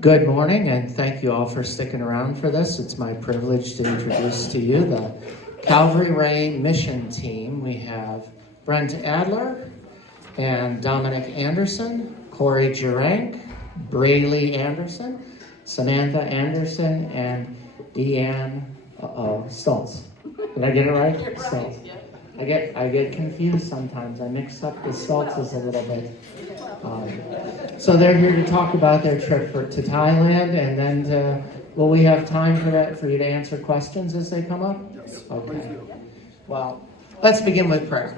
Good morning, and thank you all for sticking around for this. It's my privilege to introduce to you the Calvary Rain Mission Team. We have Brent Adler and Dominic Anderson, Corey Jurank, Braylee Anderson, Samantha Anderson, and Deanne Stoltz. Did I get it right? You're right. Stoltz. Yeah. I get confused sometimes. I mix up the Stoltzes a little bit. So they're here to talk about their trip to Thailand, and then will we have time for you to answer questions as they come up? Yes. Okay. Well, let's begin with prayer.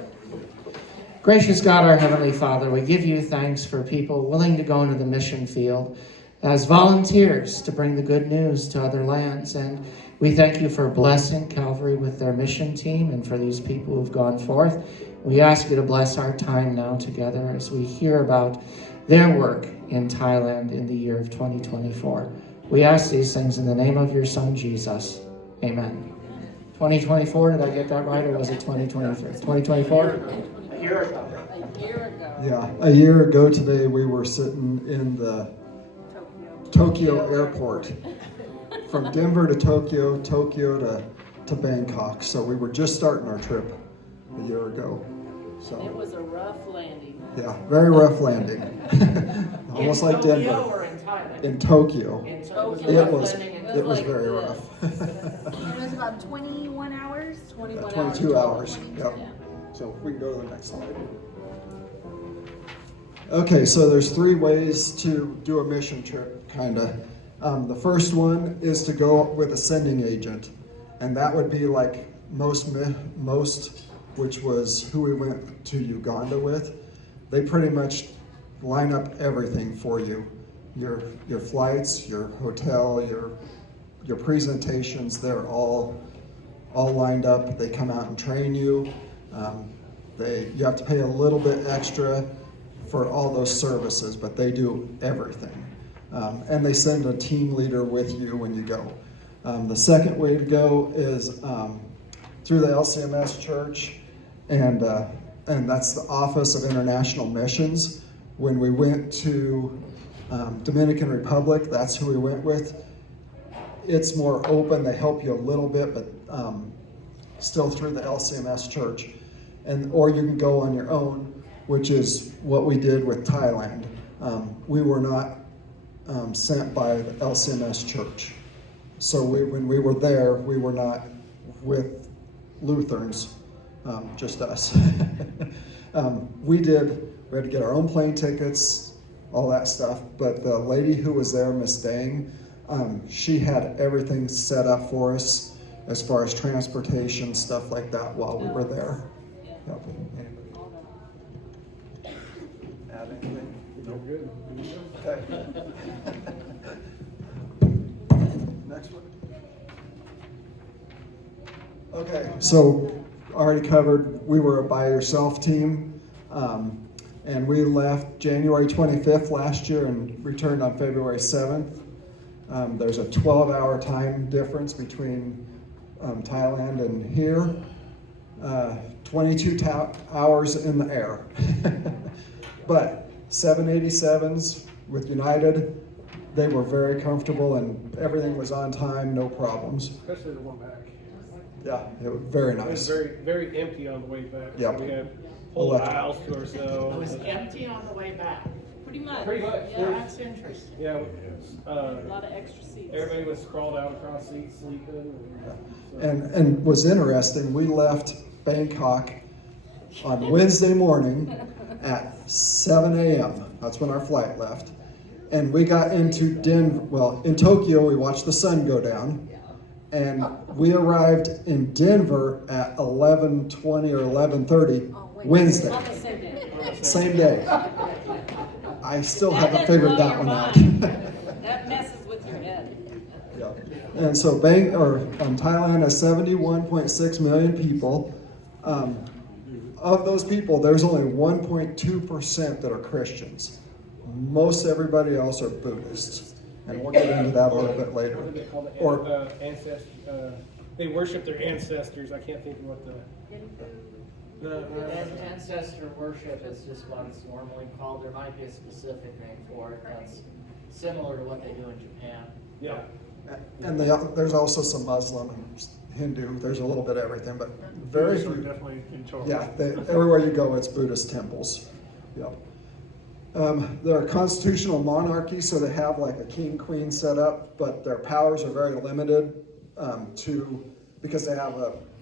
Gracious God, our Heavenly Father, we give you thanks for people willing to go into the mission field as volunteers to bring the good news to other lands. And we thank you for blessing Calvary with their mission team and for these people who've gone forth. We ask you to bless our time now together as we hear about their work in Thailand in the year of 2024. We ask these things in the name of your Son, Jesus. Amen. 2024, did I get that right, or was it 2023? 2024? A year ago. Yeah, a year ago today we were sitting in the Tokyo airport. From Denver to Tokyo to Bangkok. So we were just starting our trip a year ago. So It was a rough landing. yeah, very rough landing. Almost like Denver. Or in Thailand? In Tokyo. In Tokyo. It was very rough. It was about 21 hours. 22 hours. Yep. So we can go to the next slide. Okay, so there's three ways to do a mission trip, kind of. The first one is to go with a sending agent, and that would be like most, which was who we went to Uganda with. They pretty much line up everything for you, your flights, your hotel, your presentations. They're all lined up. They come out and train you. You have to pay a little bit extra for all those services, but they do everything. And they send a team leader with you when you go. The second way to go is through the LCMS church, and that's the Office of International Missions. When we went to Dominican Republic, that's who we went with. It's more open. They help you a little bit, but still through the LCMS church. Or you can go on your own, which is what we did with Thailand. We were not sent by the LCMS church. So when we were there, we were not with Lutherans, just us. We had to get our own plane tickets, all that stuff, but the lady who was there, Miss Dang, she had everything set up for us as far as transportation, stuff like that while we were there. Yep. Add anything? You're good. Okay. Next one. Okay, so already covered, we were a by yourself team, and we left January 25th last year and returned on February 7th. There's a 12-hour time difference between Thailand and here. 22 hours in the air. But 787s with United, they were very comfortable and everything was on time, no problems. Especially the one back. Yeah, it was very It was nice. very, very empty on the way back. Yep. So we had whole Electric. aisles to It was ourselves. empty on the way back. Pretty much. Pretty much. Yeah. That's interesting. Yeah, A lot of extra seats. everybody was sprawled out across seats, sleeping. And was interesting, we left Bangkok on Wednesday morning at 7 a.m. That's when our flight left. And we got into in Tokyo, we watched the sun go down. And we arrived in Denver at 11:20 or 11:30 Wednesday. On the same day. Same day. I still That haven't doesn't figured blow that your one out. mind. That messes with your head. Yeah. And so Thailand has 71.6 million people. Of those people, there's only 1.2% that are Christians. Most everybody else are Buddhists. And we'll get into that a little bit later. What do they call Or the ancestors? They worship their ancestors. I can't think of what the. Ancestor worship is just what it's normally called. There might be a specific name for it. That's similar to what they do in Japan. Yeah. And there's also some Muslim and Hindu. There's a little bit of everything, but very Buddhists are few. definitely in charge. Yeah, everywhere you go, it's Buddhist temples. Yep. They're a constitutional monarchy, so they have like a king queen set up, but their powers are very limited because they have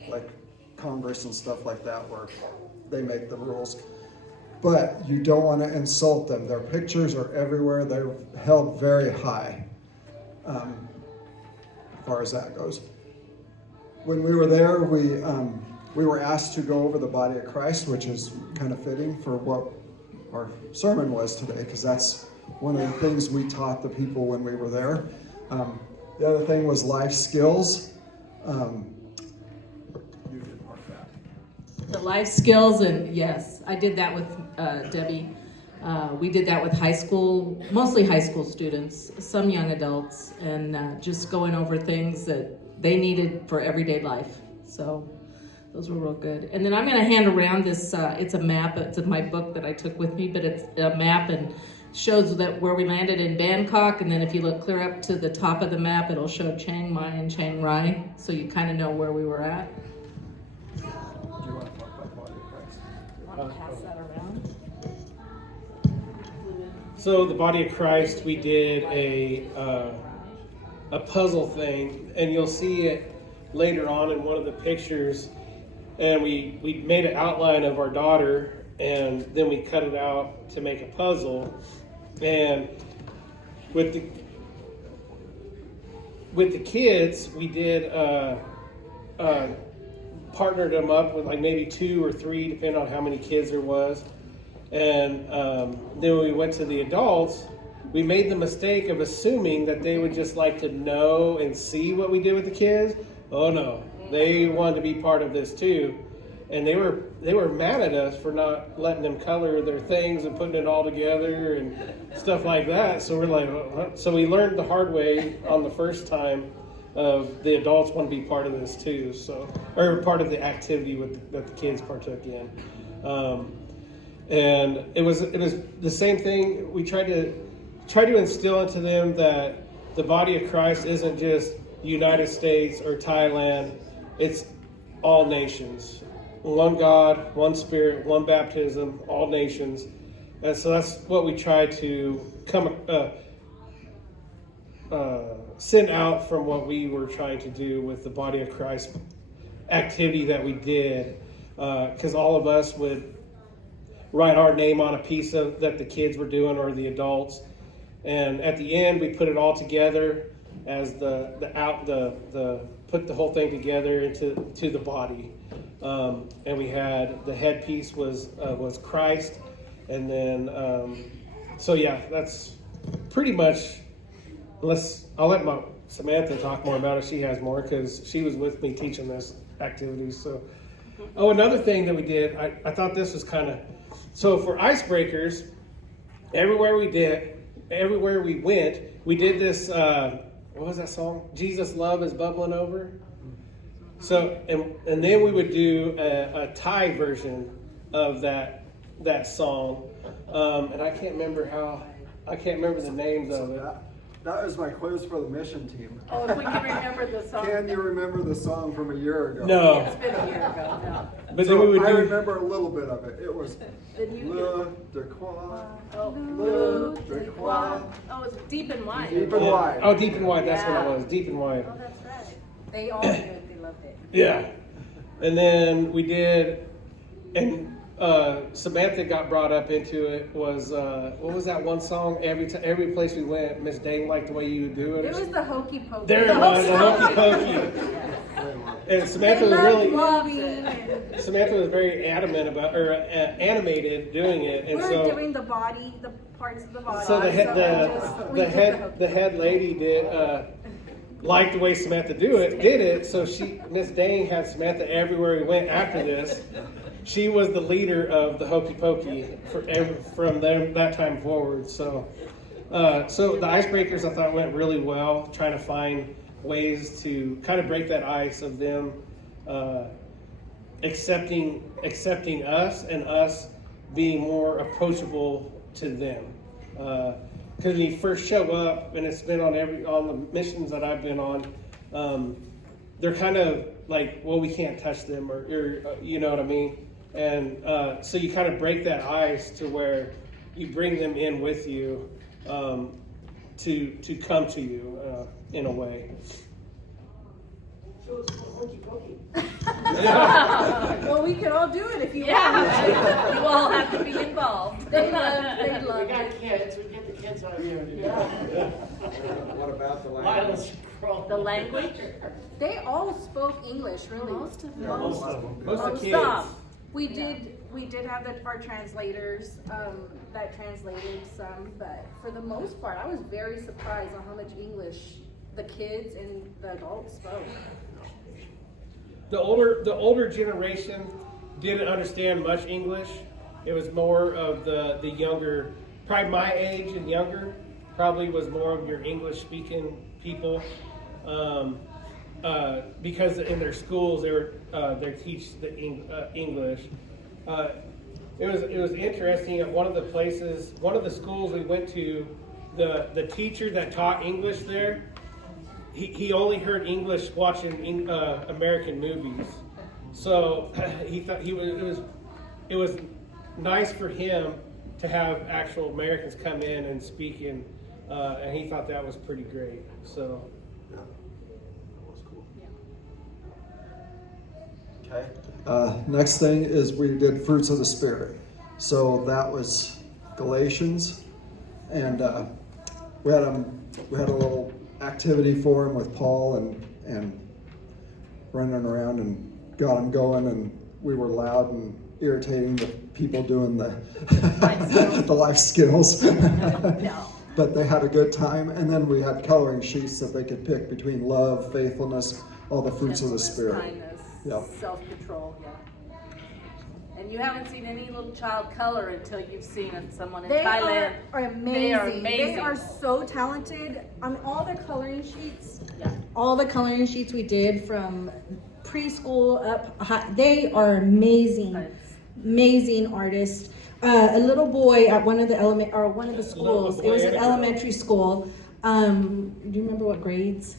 like Congress and stuff like that where they make the rules. But you don't want to insult them. Their pictures are everywhere. They're held very high, as far as that goes. When we were there, we were asked to go over the body of Christ, which is kind of fitting for what our sermon was today, because that's one of the things we taught the people when we were there. The other thing was life skills. You did mark that. The life skills, and yes, I did that with Debbie. We did that with mostly high school students, some young adults, and just going over things that they needed for everyday life. So those were real good. And then I'm going to hand around this, it's a map, it's in my book that I took with me, but it's a map and shows that where we landed in Bangkok, and then if you look clear up to the top of the map, it'll show Chiang Mai and Chiang Rai, so you kind of know where we were at. Do you want to talk about body of Christ? Want to pass that around? So the body of Christ, we did a puzzle thing, and you'll see it later on in one of the pictures. And we made an outline of our daughter, and then we cut it out to make a puzzle. And with the kids, we did partnered them up with like maybe 2 or 3, depending on how many kids there was. And then when we went to the adults, we made the mistake of assuming that they would just like to know and see what we did with the kids. Oh no, they wanted to be part of this too. And they were mad at us for not letting them color their things and putting it all together and stuff like that. So we're like, so we learned the hard way on the first time of the adults want to be part of this too. So, or part of the activity that the kids partook in. And it was the same thing. We tried to instill into them that the body of Christ isn't just United States or Thailand. It's all nations. One God, one Spirit, one baptism, all nations. And so that's what we try to send out from what we were trying to do with the body of Christ activity that we did. Because all of us would write our name on a piece of that the kids were doing or the adults. And at the end, we put it all together as the put the whole thing together into the body. And we had the headpiece was Christ, and then so yeah, that's pretty much. I'll let Samantha talk more about it. She has more because she was with me teaching this activity. So, another thing that we did, I thought this was kind of so for icebreakers. Everywhere we went, we did this. What was that song? Jesus' Love is Bubbling Over. So, and then we would do a Thai version of that song, and I can't remember the names of it. That was my quiz for the mission team. Oh, if we can remember the song. Can you remember the song from a year ago? No, It's been a year ago now. but then we would I do. remember a little bit of it. It was Then you Le de Croix, Oh, Le de Croix, oh, it's Deep and Wide. Deep and Wide. Oh, Deep and Wide. That's what Yeah. it was. Deep and Wide. Oh, that's right. They all knew it. They loved it. Yeah, and then we did, and Samantha got brought up into it. Was what was that one song? Every place we went, Miss Dane liked the way you would do it. It was the hokey pokey. There it was, the hokey pokey. And Samantha was very adamant about or animated doing it, and We're so doing the body, the parts of the body. so we did the head lady did liked the way Samantha did it. So Miss Dane had Samantha everywhere we went after this. She was the leader of the hokey pokey from that time forward. So the icebreakers I thought went really well, trying to find ways to kind of break that ice of them accepting us and us being more approachable to them. because when you first show up, and it's been on the missions that I've been on, they're kind of like, well, we can't touch them, or you know what I mean? And so you kind of break that ice to where you bring them in with you to come to you in a way. Well, we could all do it if you want. Yeah, you all have to be involved. They love We got it. kids, we get the kids on here. What about the Wireless scroll. The language? They all spoke English, really. Most of them. Most of the kids. Some. We did have our translators that translated some, but for the most part, I was very surprised on how much English the kids and the adults spoke. The older generation didn't understand much English. It was more of the younger, probably my age and younger, probably was more of your English speaking people. Because in their schools they teach the English. It was interesting at one of the schools we went to, the teacher that taught English there, he only heard English watching American movies. So he thought it was nice for him to have actual Americans come in and speak in, and he thought that was pretty great. So. Okay. Next thing is we did fruits of the Spirit. So that was Galatians, and we had a little activity for him with Paul and running around and got him going, and we were loud and irritating the people doing the the life skills. No. But they had a good time, and then we had coloring sheets that they could pick between love, faithfulness, all the fruits of the Spirit. Kindness, Yep. self-control, yeah. And you haven't seen any little child color until you've seen someone in They Thailand. are amazing. They are amazing. They are so talented. On all their coloring sheets, Yeah. all the coloring sheets we did from preschool up high, they are amazing, amazing artists. A little boy at one of the schools. It was an elementary school. Do you remember what grades?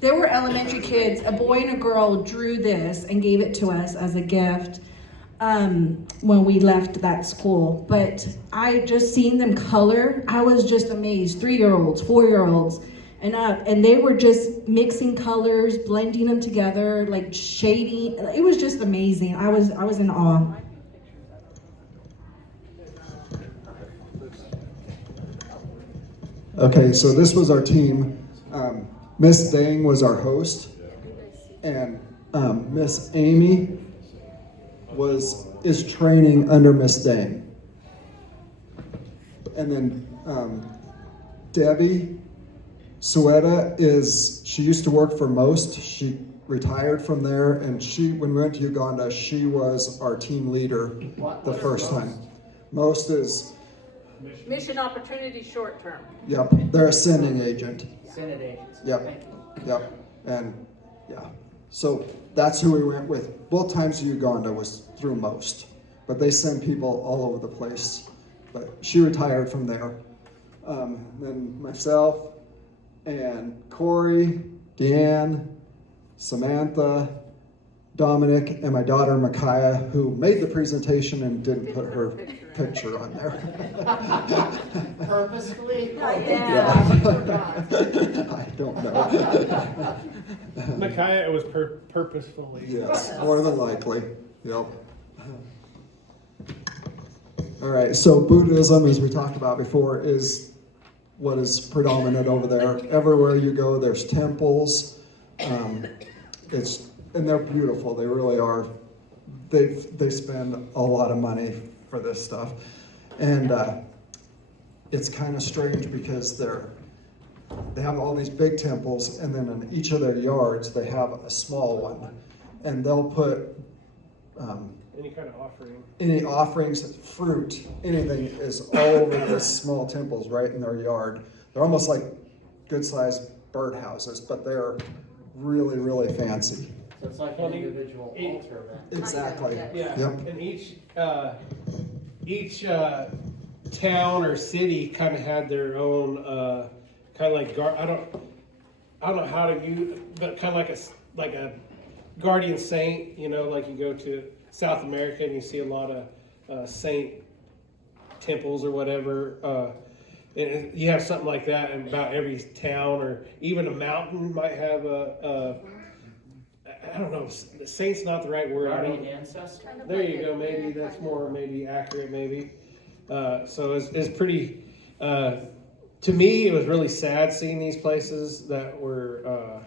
There were elementary kids. A boy and a girl drew this and gave it to us as a gift when we left that school. But I just seen them color. I was just amazed. 3-year-olds, 4-year-olds, and up, and they were just mixing colors, blending them together, like shading. It was just amazing. I was in awe. Okay, so this was our team. Miss Dang was our host, and Miss Amy is training under Miss Dang. And then Debbie Sueta she used to work for Most. She retired from there, and when we went to Uganda, she was our team leader the first time. Most is, Mission opportunity short term. yep, they're a sending agent. Senate agents. Yep, yep, and yeah. So that's who we went with. Both times to Uganda was through Most, but they send people all over the place. But she retired from there. Then myself and Corey, Deanne, Samantha, Dominic, and my daughter Micaiah, who made the presentation and didn't put her picture on there. Purposefully? Yeah. I don't know. Micaiah, it was purposefully. Yes, more than likely. Yep. All right, so Buddhism, as we talked about before, is what is predominant over there. Everywhere you go, there's temples. And they're beautiful. They really are. They spend a lot of money for this stuff, and it's kind of strange because they have all these big temples, and then in each of their yards they have a small one, and they'll put Any kind of offering. any offerings, fruit, anything is all over these small temples right in their yard. They're almost like good-sized birdhouses, but they're really, really fancy. So it's like an individual altar then. Exactly. Yeah. Yep. And each town or city kind of had their own kind of like I don't know how to use, but kind of like a guardian saint. You know, like you go to South America and you see a lot of saint temples or whatever. And you have something like that in about every town, or even a mountain might have I don't know. Saint's not the right word. Guardian ancestor. There you go. Maybe that's more accurate. Maybe. So it's pretty. To me, it was really sad seeing these places that were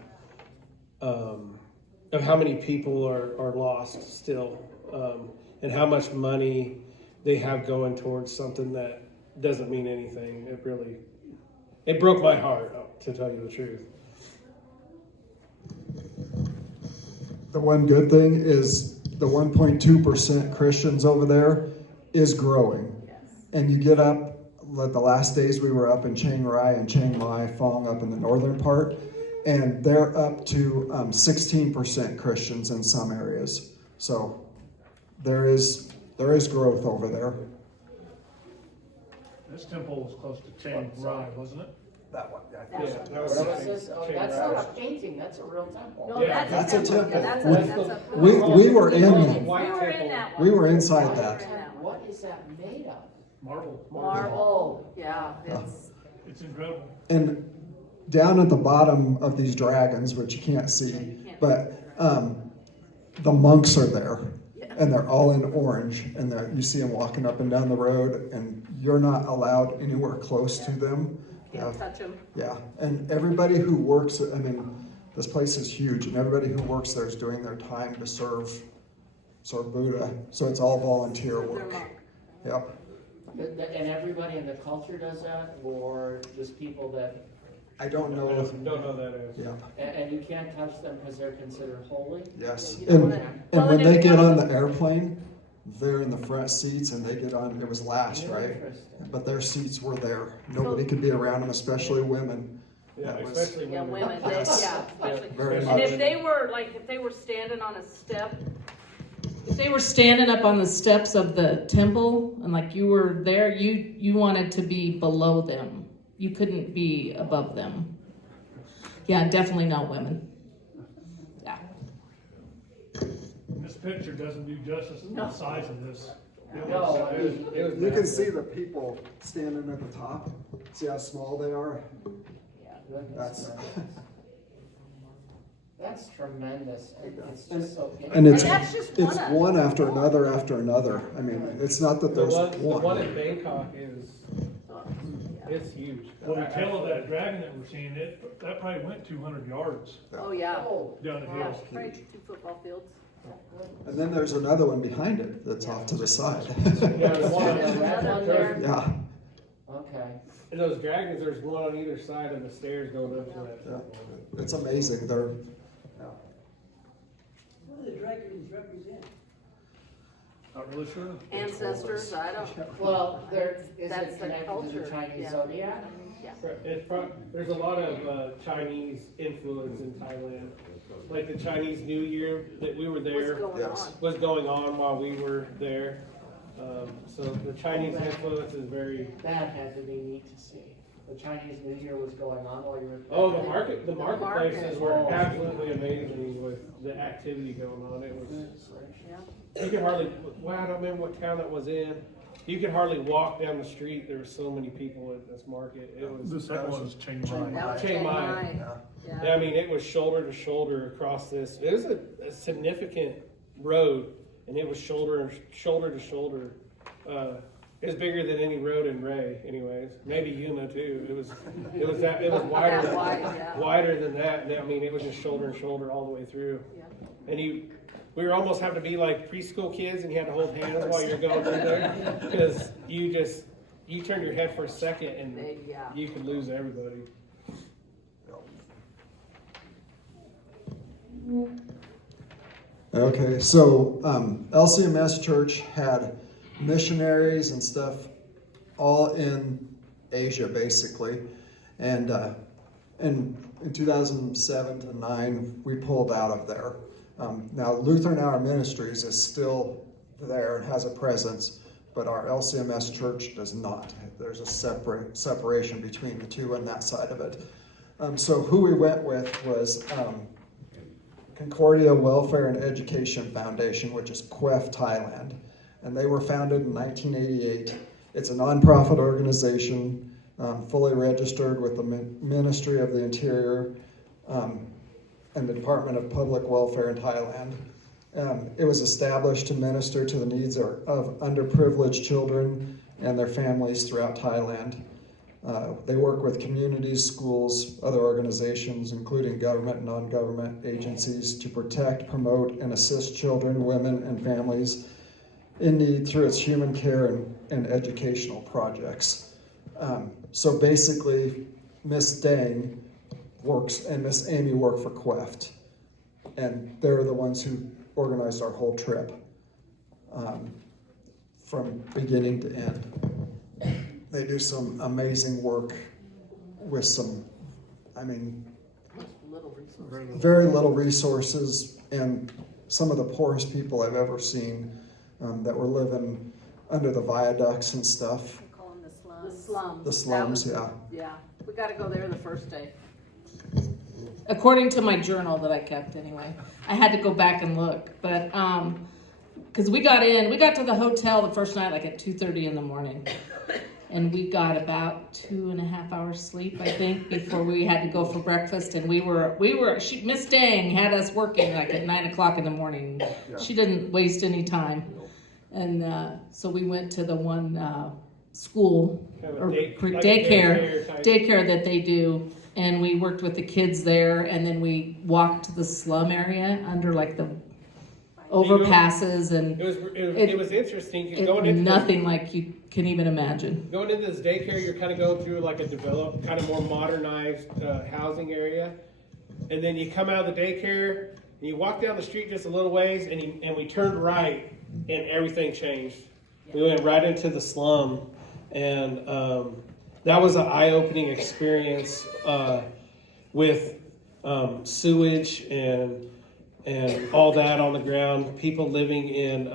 of how many people are lost still, and how much money they have going towards something that doesn't mean anything. It broke my heart, to tell you the truth. The one good thing is the 1.2% Christians over there is growing. Yes. And you get up, like the last days we were up in Chiang Rai and Chiang Mai, Phong up in the northern part, and they're up to 16% Christians in some areas. So there is growth over there. This temple was close to Chiang Rai, wasn't it? That one, Yeah, That's that was Where was this? Oh, Chiang that's Rai. not a painting, that's a real temple. No, Yeah, that's a temple. Yeah, that's a We were in We were in that one. we were inside that. We were in that one. What is that made of? Marble. Marble. Yeah, It's incredible. And down at the bottom of these dragons, which you can't see, but the monks are there, and they're all in orange, and you see them walking up and down the road, and you're not allowed anywhere close to them. can't touch them. Yeah, and everybody who works, I mean, this place is huge, and everybody who works there is doing their time to serve Buddha, so it's all volunteer They're work. monk. Yep. And everybody in the culture does that, or just people that, I don't I know. don't know that is. Yeah. and you can't touch them because they're considered holy? Yes. You don't And, wanna- and Well, when and they if get you- on the airplane, they're in the front seats, and they get on. It was last, right? Interesting. But their seats were there. Nobody could be around them, especially women. Yeah, That was- especially Yeah, women. women, they, Yes. yeah, especially. Very And much. if they were standing on a step, If they were standing up on the steps of the temple and like you were there, you wanted to be below them. You couldn't be above them. Yeah, definitely not women. Yeah. This picture doesn't do justice to the size of this. No, I mean, It was You can massive. see the people standing at the top. See how small they are? yeah, goodness That's- gracious. That's tremendous, and it's just so. And it's that's just one of one after another. I mean, it's not that The there's one in Bangkok is it's huge. Well, the tail of that dragon that we're seeing, that probably went 200 yards oh yeah, Oh, down the yeah, hill. probably 2 football fields. And then there's another one behind it that's off to the side. Yeah, the one, There's another one there? Yeah. okay. and those dragons, there's one on either side of the stairs going up to that. Yeah. It's amazing. They're What do the dragons represent? Not really sure. Ancestors, I don't. Well, is That's it the connected to culture, the Chinese yeah. zodiac? Yeah. There's a lot of Chinese influence in Thailand. Like the Chinese New Year that we were What's there going Yes. on? was going on while we were there. So the Chinese influence is very. That had to be neat to see. The Chinese New Year was going on while you were. Oh, the marketplaces were Oh. absolutely amazing with the activity going on. It was. Yeah. You could hardly. Well, I don't remember what town that was in. You could hardly walk down the street. There were so many people at this market. It was. The second one was Chiang That Mai. was Chiang Mai. yeah. Yeah, I mean, it was shoulder to shoulder across this. It was a significant road, and it was shoulder to shoulder. It was bigger than any road in Ray, anyways. Maybe Yuma too. It was wider, That wide, yeah. wider than that. And I mean, it was just shoulder to shoulder all the way through. Yeah. And we were almost having to be like preschool kids, and you had to hold hands while you're going through there because you turn your head for a second and Yeah. you could lose everybody. Okay, so LCMS Church had missionaries and stuff all in Asia, basically. And in 2007 to 9, we pulled out of there. Now, Lutheran Hour Ministries is still there and has a presence, but our LCMS church does not. There's a separation between the two on that side of it. So who we went with was Concordia Welfare and Education Foundation, which is QEF Thailand. And they were founded in 1988. It's a nonprofit organization, fully registered with the Ministry of the Interior and the Department of Public Welfare in Thailand. It was established to minister to the needs of underprivileged children and their families throughout Thailand. They work with communities, schools, other organizations, including government and non-government agencies, to protect, promote, and assist children, women, and families in need through its human care and educational projects. So basically, Miss Dang works and Miss Amy work for QEFT, and they're the ones who organized our whole trip from beginning to end. They do some amazing work with some, very little resources, and some of the poorest people I've ever seen that were living under the viaducts and stuff. We call them the slums. The slums. The slums, yeah. Yeah, we got to go there the first day. According to my journal that I kept anyway. I had to go back and look, but because we got to the hotel the first night like at 2:30 in the morning, and we got about 2.5 hours sleep, I think, before we had to go for breakfast. And Miss Dang had us working like at 9 o'clock in the morning. Yeah. She didn't waste any time, and so we went to the one school Kind of or daycare type. daycare that they do. And we worked with the kids there, and then we walked to the slum area under like the overpasses, and It was interesting. Going into nothing like you can even imagine. Going into this daycare, you're kind of going through like a developed, kind of more modernized housing area, and then you come out of the daycare and you walk down the street just a little ways, and we turned right, and everything changed. We went right into the slum, and that was an eye-opening experience with sewage and all that on the ground. People living in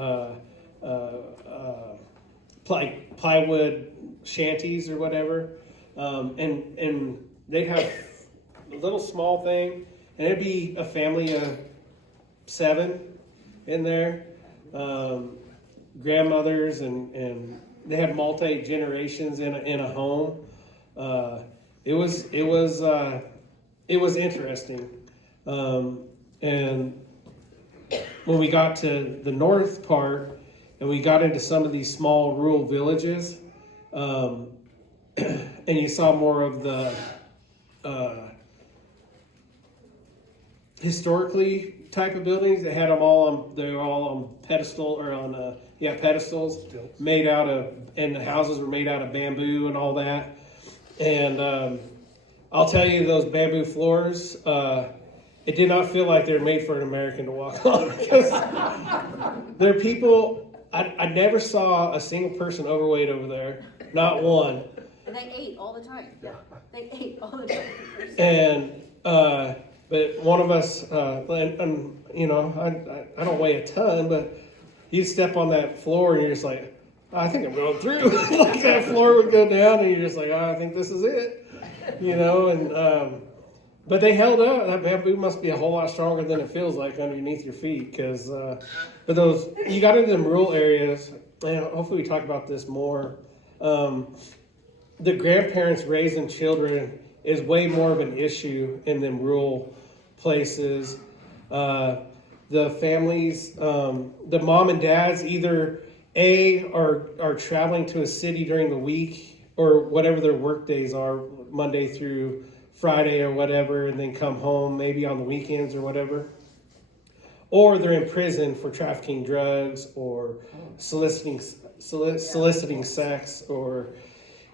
plywood shanties or whatever, and they'd have a little small thing, and it'd be a family of 7 in there, grandmothers, and they had multi generations in a home. It was interesting, and when we got to the north part and we got into some of these small rural villages, and you saw more of the historically type of buildings. They had them all they were all on pedestal or on pedestals made out of, and the houses were made out of bamboo and all that. And I'll tell you, those bamboo floors, it did not feel like they were made for an American to walk on, because there are people. I never saw a single person overweight over there, not one. And they ate all the time. Yeah, they ate all the time. And But one of us, and you know, I don't weigh a ton, but you step on that floor and you're just like, I think I'm going through. Like that floor would go down and you're just like, I think this is it, you know. And but they held up. That bamboo must be a whole lot stronger than it feels like underneath your feet, because but those, you got into them rural areas, and hopefully we talk about this more. The grandparents raising children is way more of an issue in them rural places. The families, the mom and dads either are traveling to a city during the week or whatever their work days are, Monday through Friday or whatever, and then come home maybe on the weekends or whatever. Or they're in prison for trafficking drugs or soliciting sex or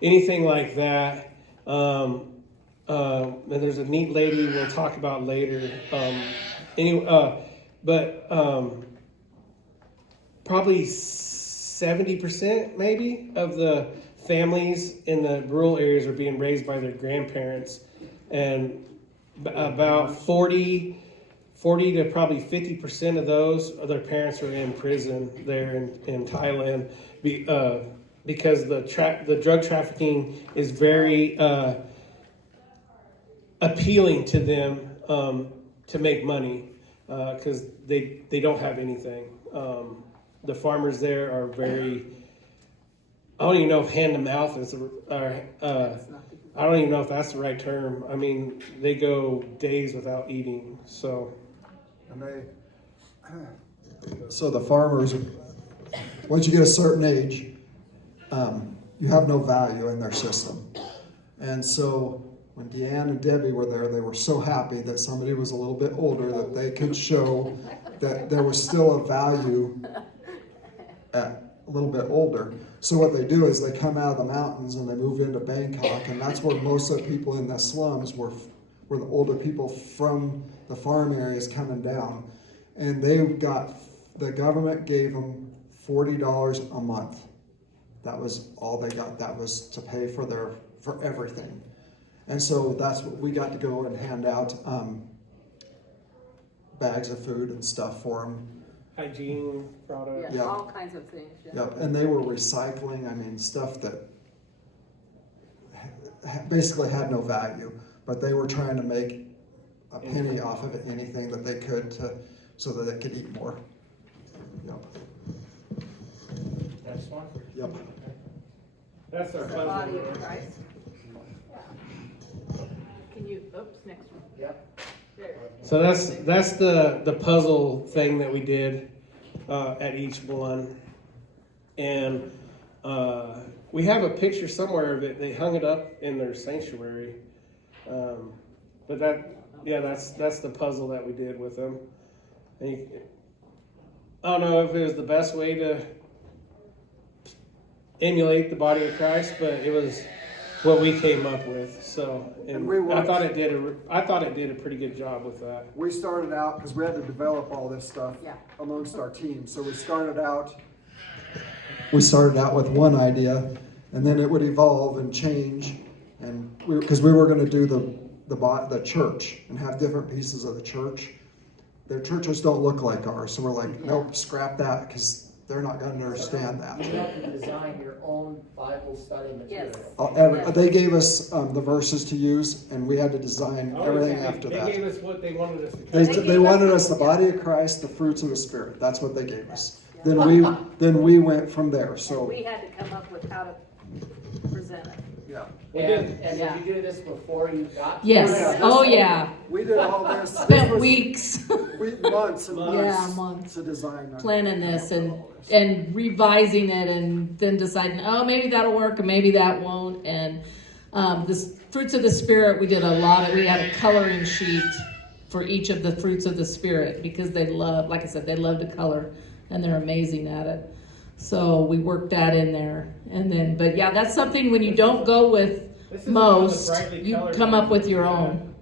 anything like that. And there's a neat lady we'll talk about later. But probably 70% maybe of the families in the rural areas are being raised by their grandparents, and about 40 40 to probably 50% of those, their parents are in prison there in Thailand, because the drug trafficking is very appealing to them, to make money, because they don't have anything. The farmers there are very, I don't even know if hand to mouth is, I don't even know if that's the right term. I mean, they go days without eating. So the farmers, once you get a certain age, you have no value in their system. And so when Deanne and Debbie were there, they were so happy that somebody was a little bit older, that they could show that there was still a value at a little bit older. So what they do is they come out of the mountains and they move into Bangkok, and that's where most of the people in the slums were the older people from the farm areas coming down. And the government gave them $40 a month. That was all they got. That was to pay for everything. And so that's what we got to go and hand out bags of food and stuff for them. hygiene products. Yeah, all kinds of things. Yeah. Yep, and they were recycling, stuff that basically had no value, but they were trying to make a penny off of it, anything that they could so that they could eat more. Yep. Next one. Yep. That's our The body puzzle. of Christ. Can you, oops, next one. Yep. So that's the puzzle thing that we did at each one, and we have a picture somewhere of it. They hung it up in their sanctuary, but that's the puzzle that we did with them. And I don't know if it was the best way to emulate the body of Christ, but it was what we came up with. So, and I thought it did a pretty good job with that. We started out, because we had to develop all this stuff Yeah. amongst our team. So we started out with one idea, and then it would evolve and change. And because we were going to do the church and have different pieces of the church. Their churches don't look like ours, so we're like, nope, scrap that, because they're not going to understand that. You have to design your own Bible study material. Yes. They gave us the verses to use, and we had to design everything after They that. gave us what they wanted us to. They wanted us the body of Christ, the fruits of the Spirit. That's what they gave us. Then we went from there. And So we had to come up with how to present it. yeah, And did you do this before you got to Yes. Yeah, Oh, yeah. we did all this. Spent weeks Months and Yeah, months. to design that. planning this and revising it and then deciding, oh, maybe that'll work and maybe that won't. And the fruits of the Spirit, we had a coloring sheet for each of the fruits of the Spirit, because they love, like I said, they love to color and they're amazing at it. So we worked that in there. And then, but yeah, that's something when you don't go with This is most, one of the brightly you colored come up with your ones. own.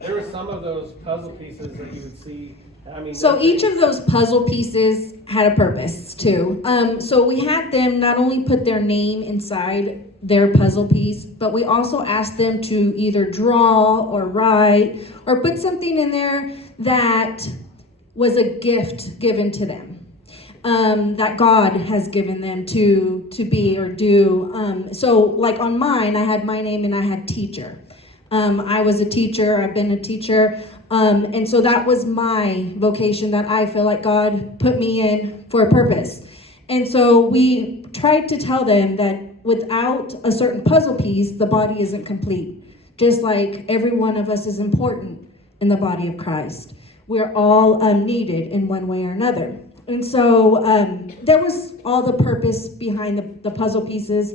There were some of those puzzle pieces that you would see. I mean, So each of those puzzle pieces had a purpose too. So we had them not only put their name inside their puzzle piece, but we also asked them to either draw or write or put something in there that was a gift given to them. That God has given them to be or do. So like on mine, I had my name and I had teacher. I was a teacher. I've been a teacher. And so that was my vocation that I feel like God put me in for a purpose. And so we tried to tell them that without a certain puzzle piece, the body isn't complete. Just like every one of us is important in the body of Christ. We're all needed in one way or another. And so that was all the purpose behind the puzzle pieces.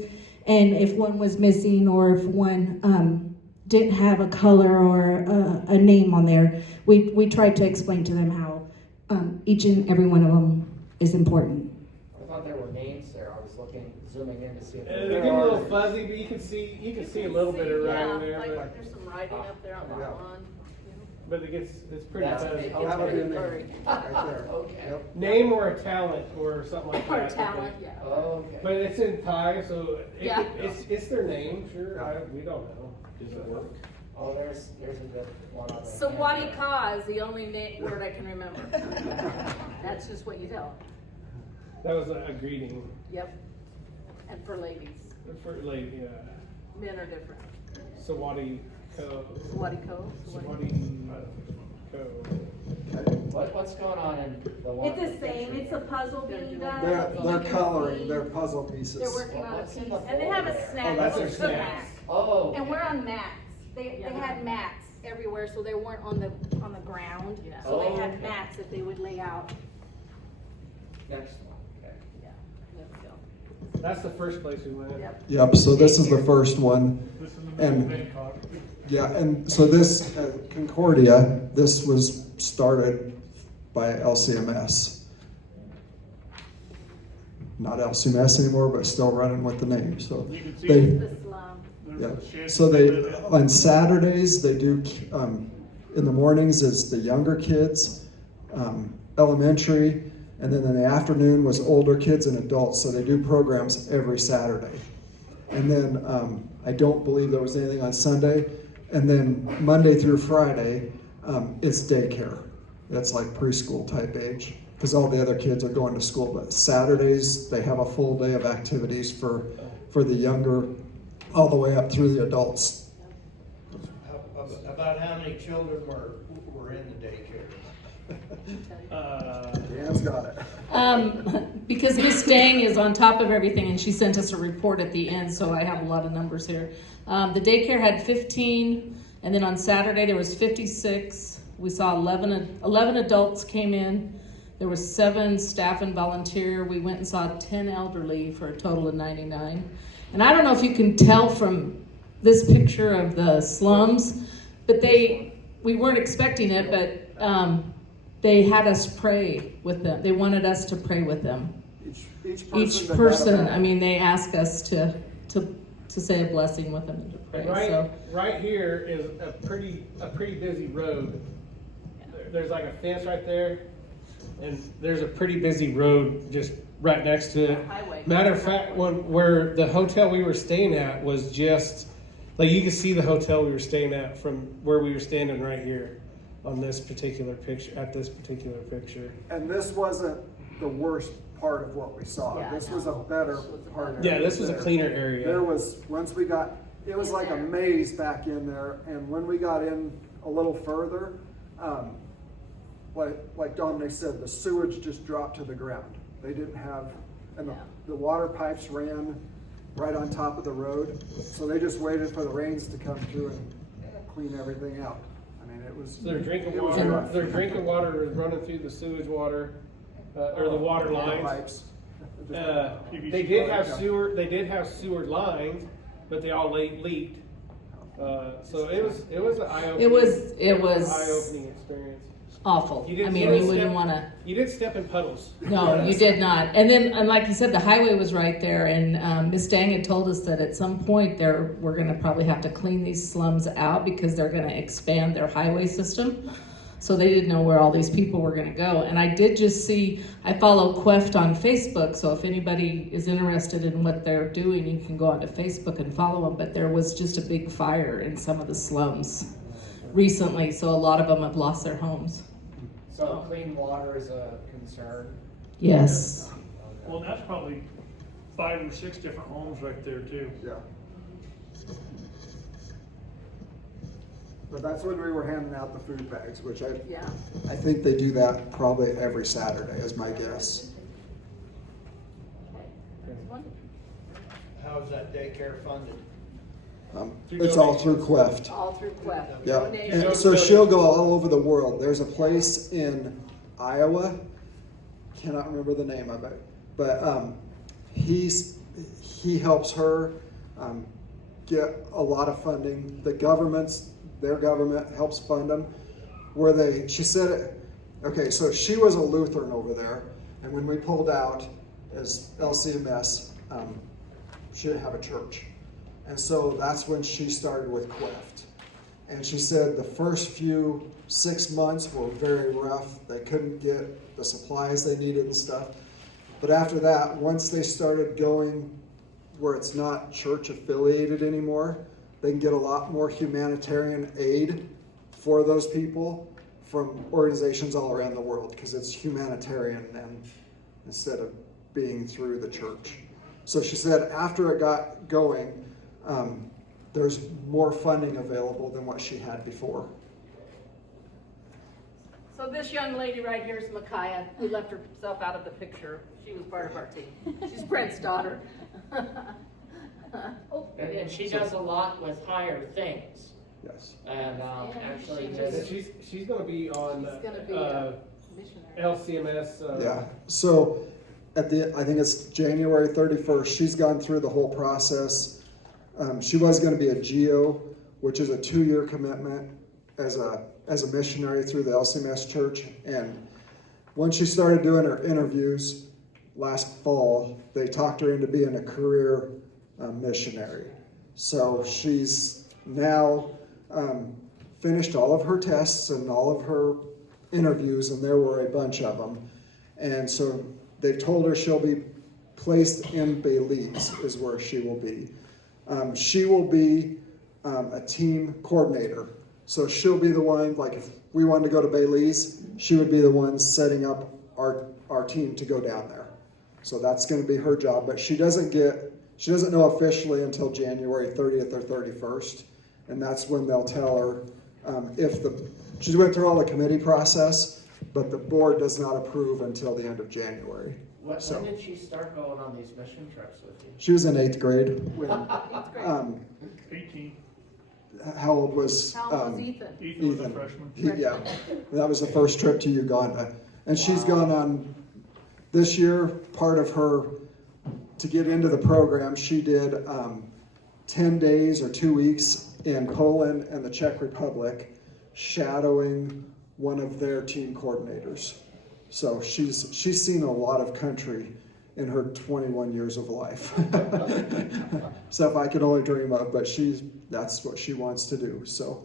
And if one was missing or if one didn't have a color or a name on there, we tried to explain to them how each and every one of them is important. I thought there were names there. I was zooming in to see if they're there getting a were. little fuzzy, but you can see a little bit of writing there. Like But, there's some writing up there on that one. but it's pretty That's fuzzy. big. I'll have it in there. Blurry. Right there. Okay. Yep. Name or a talent or something like Or that. talent, yeah. Okay. But it's in Thai, so Yeah. it's their name. Sure, we don't know. Does it work? Oh, there's a good one on there. Sawadi Ka is the only word I can remember. That's just what you tell them. That was a greeting Yep. And for ladies, for like men are different. Sawadi Ko. Sawadi Ko. Sawadi Ko. What's going on in the one? It's the same. It's a puzzle being done. They're coloring their puzzle pieces. They're working on a What's in piece. the And they have a folder? snack. that's their It's a snack. snack. Oh. And we're on mats. They had mats everywhere, so they weren't on the ground. Yeah. So they Oh, had okay. mats that they would lay out. Next one, okay. Yeah. There we go. That's the first place we went. Yep. Yep, so this is the first one. This is the middle And- of Bangkok. Yeah, and so this, Concordia, this was started by LCMS. Not LCMS anymore, but still running with the name, so. You can see They, The slum. there's yeah, a shed so they they, live in. on Saturdays, they do, in the mornings is the younger kids, elementary, and then in the afternoon was older kids and adults, so they do programs every Saturday. And then, I don't believe there was anything on Sunday, and then Monday through Friday, it's daycare. That's like preschool type age, because all the other kids are going to school, but Saturdays, they have a full day of activities for the younger, all the way up through the adults. About how many children were in the daycare? Dan's got it. Because Miss Dang is on top of everything, and she sent us a report at the end, so I have a lot of numbers here. The daycare had 15, and then on Saturday there was 56. We saw 11 adults came in. There was 7 staff and volunteer. We went and saw 10 elderly for a total of 99. And I don't know if you can tell from this picture of the slums, but we weren't expecting it, but they had us pray with them. They wanted us to pray with them. Each person, I mean, they asked us to say a blessing with them and to pray. So Right here is a pretty busy road. There's like a fence right there, and there's a pretty busy road just right next to it. Highway. Matter of fact, where the hotel we were staying at was just like you can see the hotel we were staying at from where we were standing right here on this particular picture. At this particular picture. And this wasn't the worst part of what we saw. Yeah, This no. was a better part of it. Yeah, this was a cleaner area. There was, once we got, it was like a maze back in there, and when we got in a little further, like Dominic said, the sewage just dropped to the ground. They didn't have, and the water pipes ran right on top of the road, so they just waited for the rains to come through and clean everything out. I mean, it was. Their drinking it was water. rough. Their drinking water is running through the sewage water, or the water lines. Pipes. They did have sewer. They did have sewer lines, but they all leaked. So it was an eye-opening. it was eye-opening experience. awful. You didn't- I mean, you you didn't wouldn't step- want to. You did step in puddles. No, you did not. And then, and like you said, the highway was right there, and Miss Dang had told us that at some point we're going to probably have to clean these slums out because they're going to expand their highway system. So they didn't know where all these people were going to go. And I did just see, I follow Queft on Facebook, so if anybody is interested in what they're doing, you can go onto Facebook and follow them. But there was just a big fire in some of the slums recently, so a lot of them have lost their homes. So clean water is a concern? Yes. Well, that's probably 5 or 6 different homes right there too. Yeah. But that's when we were handing out the food bags, which Yeah. I think they do that probably every Saturday, is my guess. How is that daycare funded? It's all through Queft. All through Queft. Yeah, Donations. and so she'll go all over the world. There's a place in Iowa, cannot remember the name of it, but he helps her get a lot of funding. Their government helps fund them. She said, okay, so she was a Lutheran over there, and when we pulled out as LCMS, she didn't have a church. And so that's when she started with Queft. And she said the first 6 months were very rough. They couldn't get the supplies they needed and stuff. But after that, once they started going where it's not church affiliated anymore, they can get a lot more humanitarian aid for those people from organizations all around the world because it's humanitarian and instead of being through the church. So she said after it got going, there's more funding available than what she had before. So this young lady right here is Micaiah, who left herself out of the picture. She was part of our team. She's Brent's daughter. And she does a lot with higher things. Yes. And actually she just... And she's going to be on She's gonna be a missionary. LCMS. Yeah. So I think it's January 31st. She's gone through the whole process. She was going to be a GEO, which is a 2-year commitment as a missionary through the LCMS church. And once she started doing her interviews last fall, they talked her into being a career missionary. So she's now finished all of her tests and all of her interviews, and there were a bunch of them. And so they told her she'll be placed in Belize is where she will be. She will be a team coordinator. So she'll be the one, like if we wanted to go to Belize, she would be the one setting up our team to go down there. So that's going to be her job, but she doesn't know officially until January 30th or 31st. And that's when they'll tell her she went through all the committee process, but the board does not approve until the end of January. When did she start going on these mission trips with you? She was in 8th grade. When, 18. how old was Ethan? Ethan was a Ethan? freshman. Yeah, that was the first trip to Uganda. And she's gone on, this year, part of her, to get into the program, she did 10 days or 2 weeks in Poland and the Czech Republic, shadowing one of their team coordinators. So she's seen a lot of country in her 21 years of life. Stuff I could only dream of, but that's what she wants to do. So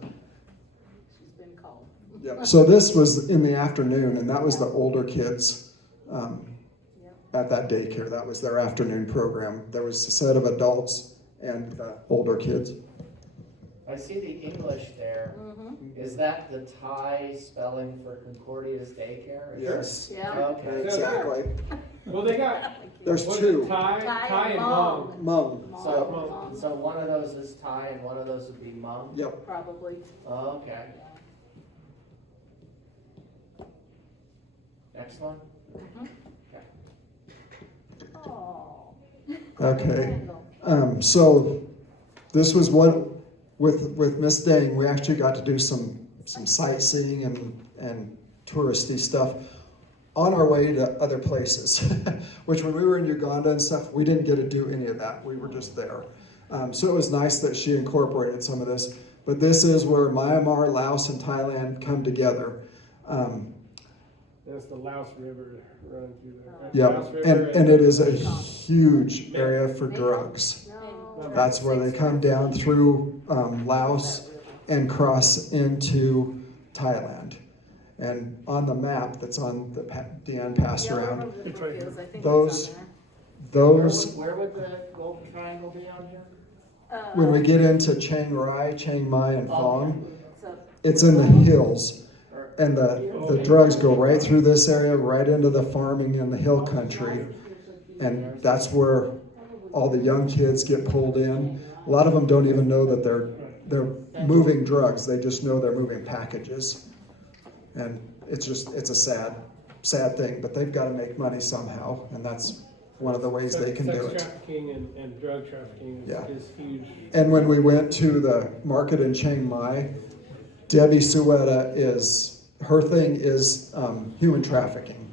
She's been called. yeah. So this was in the afternoon, and that was the older kids at that daycare. That was their afternoon program. There was a set of adults and older kids. I see the English there. Is that the Thai spelling for Concordia's daycare? Yes. Yeah. Okay. Exactly. Well, they got There's what's two. it, Thai and Hmong. Hmong. Hmong. So one of those is Thai and one of those would be Hmong? Yep. Probably. Okay. Next one? Oh. Okay. So this was what with Miss Dang, we actually got to do some sightseeing and touristy stuff on our way to other places, which when we were in Uganda and stuff, we didn't get to do any of that. We were just there. So it was nice that she incorporated some of this. But this is where Myanmar, Laos, and Thailand come together. There's the Laos River running through there. Yep, Laos River and it is a huge area for drugs. That's where they come down through Laos and cross into Thailand. And on the map that's on the Deanne passed around, those Where would the Golden Triangle be on here? when we get into Chiang Rai, Chiang Mai, and Phong, So, it's in the hills. And the drugs go right through this area, right into the farming and the hill country. And that's where all the young kids get pulled in. A lot of them don't even know that they're moving drugs. They just know they're moving packages. And it's a sad thing, but they've got to make money somehow. And that's one of the ways they can do it. Sex trafficking and drug trafficking is huge. And when we went to the market in Chiang Mai, Debbie Sueta her thing is human trafficking.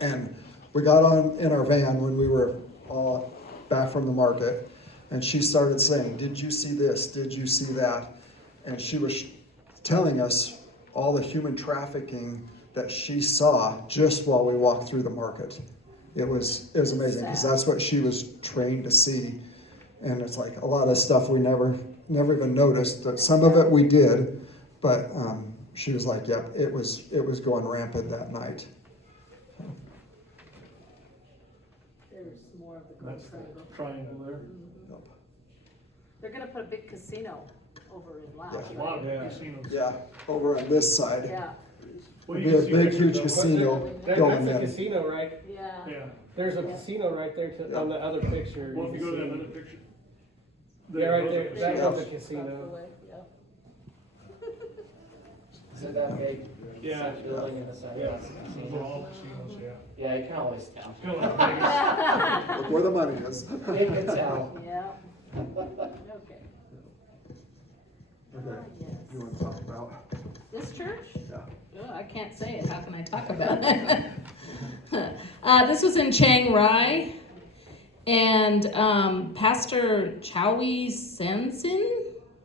And we got on in our van when we were all back from the market, and she started saying, "Did you see this? Did you see that?" And she was telling us all the human trafficking that she saw just while we walked through the market. It was amazing because that's what she was trained to see. And it's like a lot of stuff we never even noticed. But some of it we did, but she was like, "Yep, it was going rampant that night." there's more of the That's Golden the Triangle. triangle there. They're gonna put a big casino over in Laos. Yeah. A lot of Yeah. casinos. Yeah, over on this side. Yeah, Well, Be you a can see big, pictures huge of- casino That's going a in. casino, right? yeah. Yeah. There's a casino right there on the other picture. Well, if you go to that can other see. picture. Yeah, right there, Those are that casinos. was a Across the casino. way, yeah. Is it that big? Yeah. That building in the center? Yeah. That's the Those casino? are all casinos, yeah. Yeah, you can always tell. Kind of like Vegas. Look where the money is. You can tell. Yeah. Okay. Okay, you want to talk about? This church? Yeah. Oh, I can't say it. How can I talk about it? This was in Chiang Rai, and Pastor Chowie Sansin,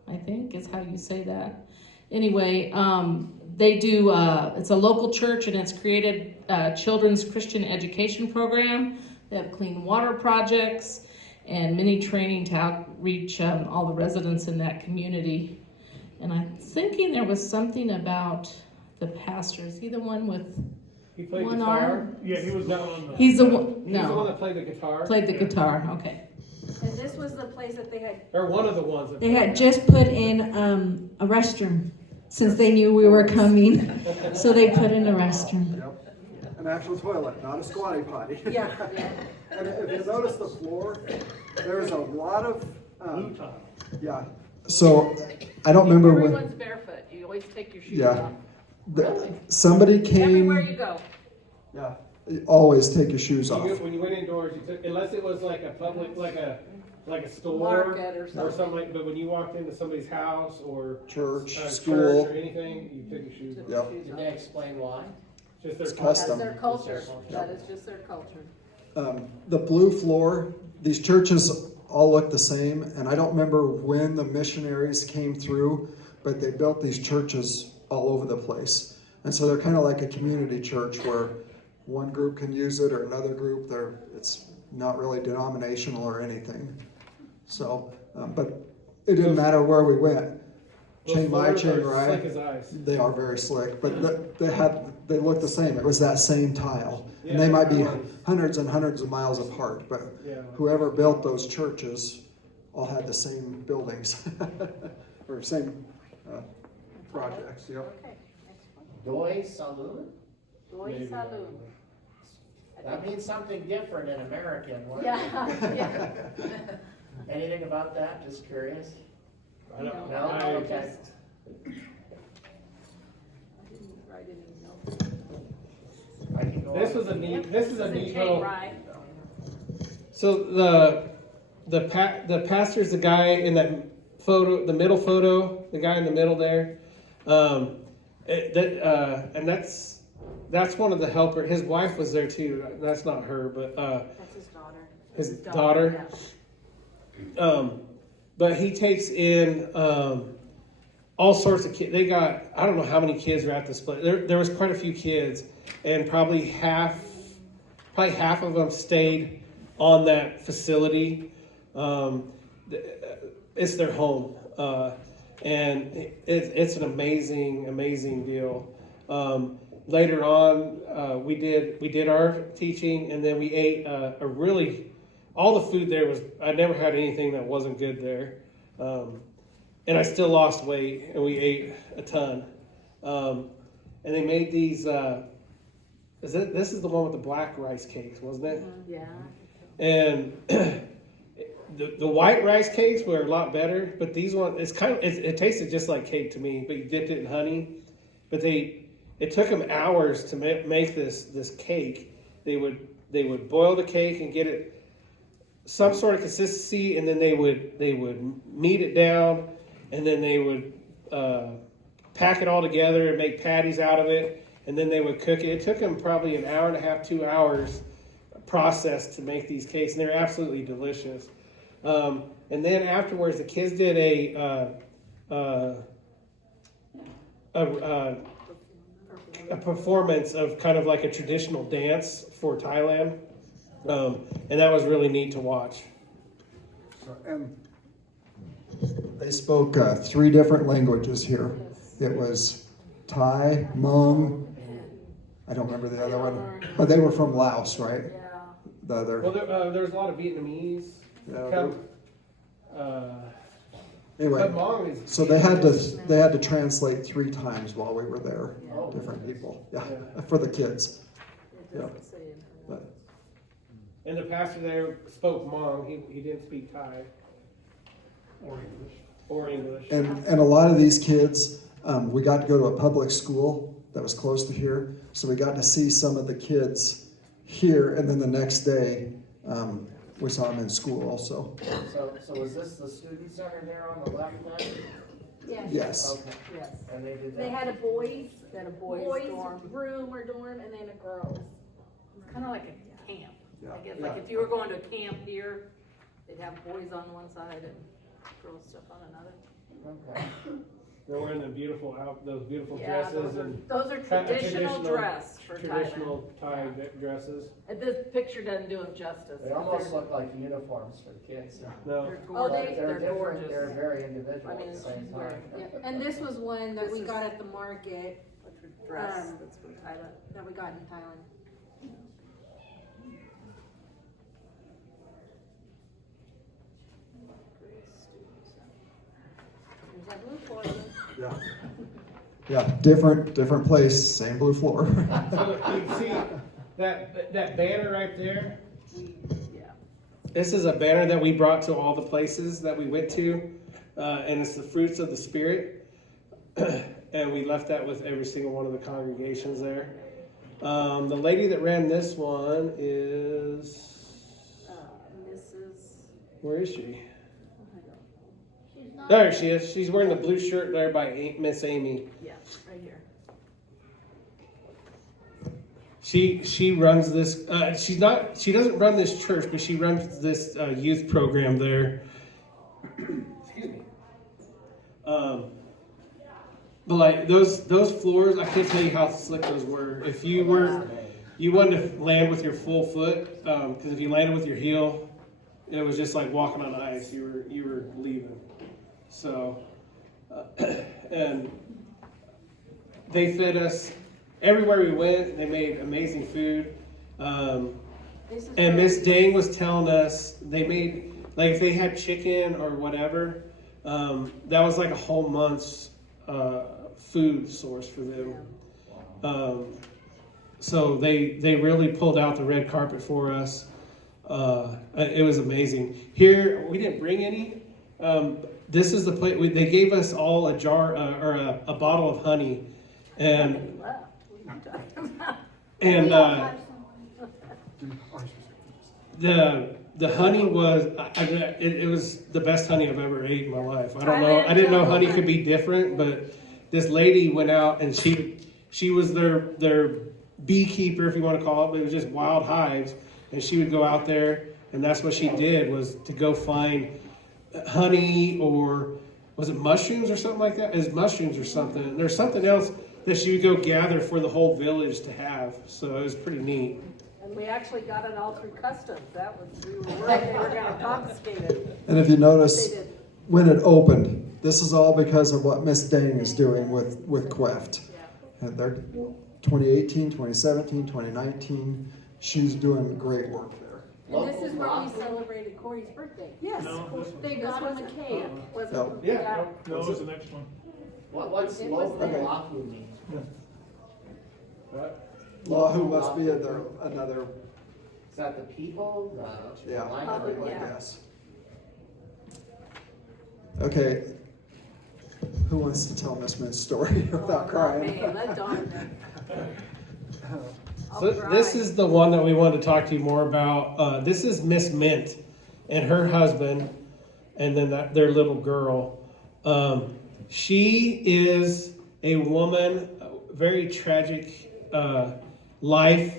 I think is how you say that. Anyway, they do. It's a local church, and it's created children's Christian education program. They have clean water projects and many training to outreach all the residents in that community. And I'm thinking there was something about the pastor. Is he the one with He played one guitar. arm? Yeah, he was down on the. He's the one. He's the one No, that played the guitar. played the guitar. Okay. And this was the place that they had. Or one of the ones that They played had that. just put in a restroom since they knew we were coming, so they put in a restroom. Yep. An actual toilet, not a squatty potty. Yeah. And if you notice the floor, there's a lot of, Blue tile. yeah. So, I don't remember when, Everyone's barefoot. You always take your shoes Yeah. off. somebody Everywhere you came, go. yeah, always take your shoes off. When you went indoors, you took, unless it was like a public, like a store Market or or something. something like. But when you walked into somebody's house or Church, church school, or anything, you took your shoes off. yep. Did they explain why? Just their It's That's custom. their culture. Yep. That is just their culture. The blue floor, these churches all look the same, and I don't remember when the missionaries came through, but they built these churches all over the place. And so they're kind of like a community church where one group can use it or another group, it's not really denominational or anything. So, but it didn't matter where we went. Those Chiang Mai, floors Chiang are Rai, Slick as ice. they are very slick, but they look the same. It was that same tile. And they Yeah, might be it was. hundreds and hundreds of miles apart, but Yeah. whoever built those churches all had the same buildings or same projects. Yep. Okay, next one. Doi Saloon? Doi Maybe. Saloon. That means something different in American. What- Yeah, yeah. Anything about that? Just curious. I don't No? I- Okay. I didn't write any notes. I can go This on. was a neat. This is a in neat Chiang little. Rai. So the pastor's the guy in that photo, the middle photo, the guy in the middle there, and that's one of the helper. His wife was there too. That's not her, but That's his daughter. his daughter. But he takes in all sorts of kids. They got, I don't know how many kids were at this place. There was quite a few kids, and probably half of them stayed on that facility. It's their home, and it's an amazing deal. Later on, we did our teaching, and then we ate all the food there was. I never had anything that wasn't good there, and I still lost weight, and we ate a ton. And they made these. This is the one with the black rice cakes, wasn't it? Yeah. And the white rice cakes were a lot better, but these ones it tasted just like cake to me. But you dipped it in honey. But it took them hours to make this cake. They would boil the cake and get it some sort of consistency, and then they would knead it down, and then they would pack it all together and make patties out of it, and then they would cook it. It took them probably an hour and a half, 2 hours process to make these cakes, and they're absolutely delicious. And then afterwards, the kids did a performance of kind of like a traditional dance for Thailand. And that was really neat to watch. And they spoke 3 different languages here. It was Thai, Hmong, I don't remember the other one, but they were from Laos, right? Yeah. The other. Well, there was a lot of Vietnamese. Yeah, Anyway, But Mom is. so they had to translate 3 times while we were there. Different people, yeah, for the kids. It Yeah. doesn't say in her. But And the pastor there spoke Hmong. He didn't speak Thai or English. and a lot of these kids, we got to go to a public school that was close to here, so we got to see some of the kids here, and then the next day we saw them in school also. So was this the student center there on the left then? Yes. Okay. Yes. And they did that? They had a boys Then a boys dorm. room or dorm, and then a girls. It's kind of like a camp. Yeah. I guess, like if you were going to a camp here, they'd have boys on one side and girls stuff on another. Okay. They're wearing those beautiful Yeah, dresses and those are traditional dress for Thailand. traditional Thai dresses. And this picture doesn't do them justice. They almost look like uniforms for the kids. No. They're Oh, gorgeous. They're They're different, gorgeous. they're very individual I at mean, the same she's time. wearing, Yeah. And this was one that This we is- got at the market That's her dress. That's from Thailand. that we got in Thailand. There's that blue floor. Yeah. Yeah, different place, same blue floor. So you can see that banner right there. Yeah. This is a banner that we brought to all the places that we went to, and it's the fruits of the Spirit. And we left that with every single one of the congregations there. The lady that ran this one is, Mrs. where is she? There she is. She's wearing the blue shirt there by Miss Amy. Yeah, right here. She runs this. She doesn't run this church, but she runs this youth program there. Excuse me. But like those floors, I can't tell you how slick those were. If you wanted to land with your full foot, because if you landed with your heel, it was just like walking on ice. You were leaving. So, and they fed us everywhere we went. They made amazing food. And Miss Dang was telling us they made, like if they had chicken or whatever, that was like a whole month's food source for them. So they really pulled out the red carpet for us. It was amazing. Here, we didn't bring any. This is the plate. They gave us all a jar or a bottle of honey, and the honey was it was the best honey I've ever ate in my life. I don't know. I didn't know honey could be different, but this lady went out and she was their beekeeper, if you want to call it, but it was just wild hives, and she would go out there, and that's what she did, was to go find honey, or was it mushrooms or something like that? It was mushrooms or something. There's something else that she would go gather for the whole village to have. So it was pretty neat. And we actually got it all through customs. That was, we were worried they were gonna confiscate it. And if you notice, They did. when it opened, this is all because of what Miss Dang is doing with Queft. Yeah. And they're 2018, 2017, 2019. She's doing great work there. And this is where we celebrated Corey's birthday. Yes. No, this one. They got him a cake. Was No. it? Yeah. No, it was the next one. What's It was local there. Lahu mean? What? Lahu must be another, Is that the people, the yeah, language? I Yeah. guess. Okay, who wants to tell Miss Mitt's story without crying? Man, let Dawn know. I'll So cry. this is the one that we wanted to talk to you more about. This is Miss Mint and her husband, and then their little girl. She is a woman, very tragic life.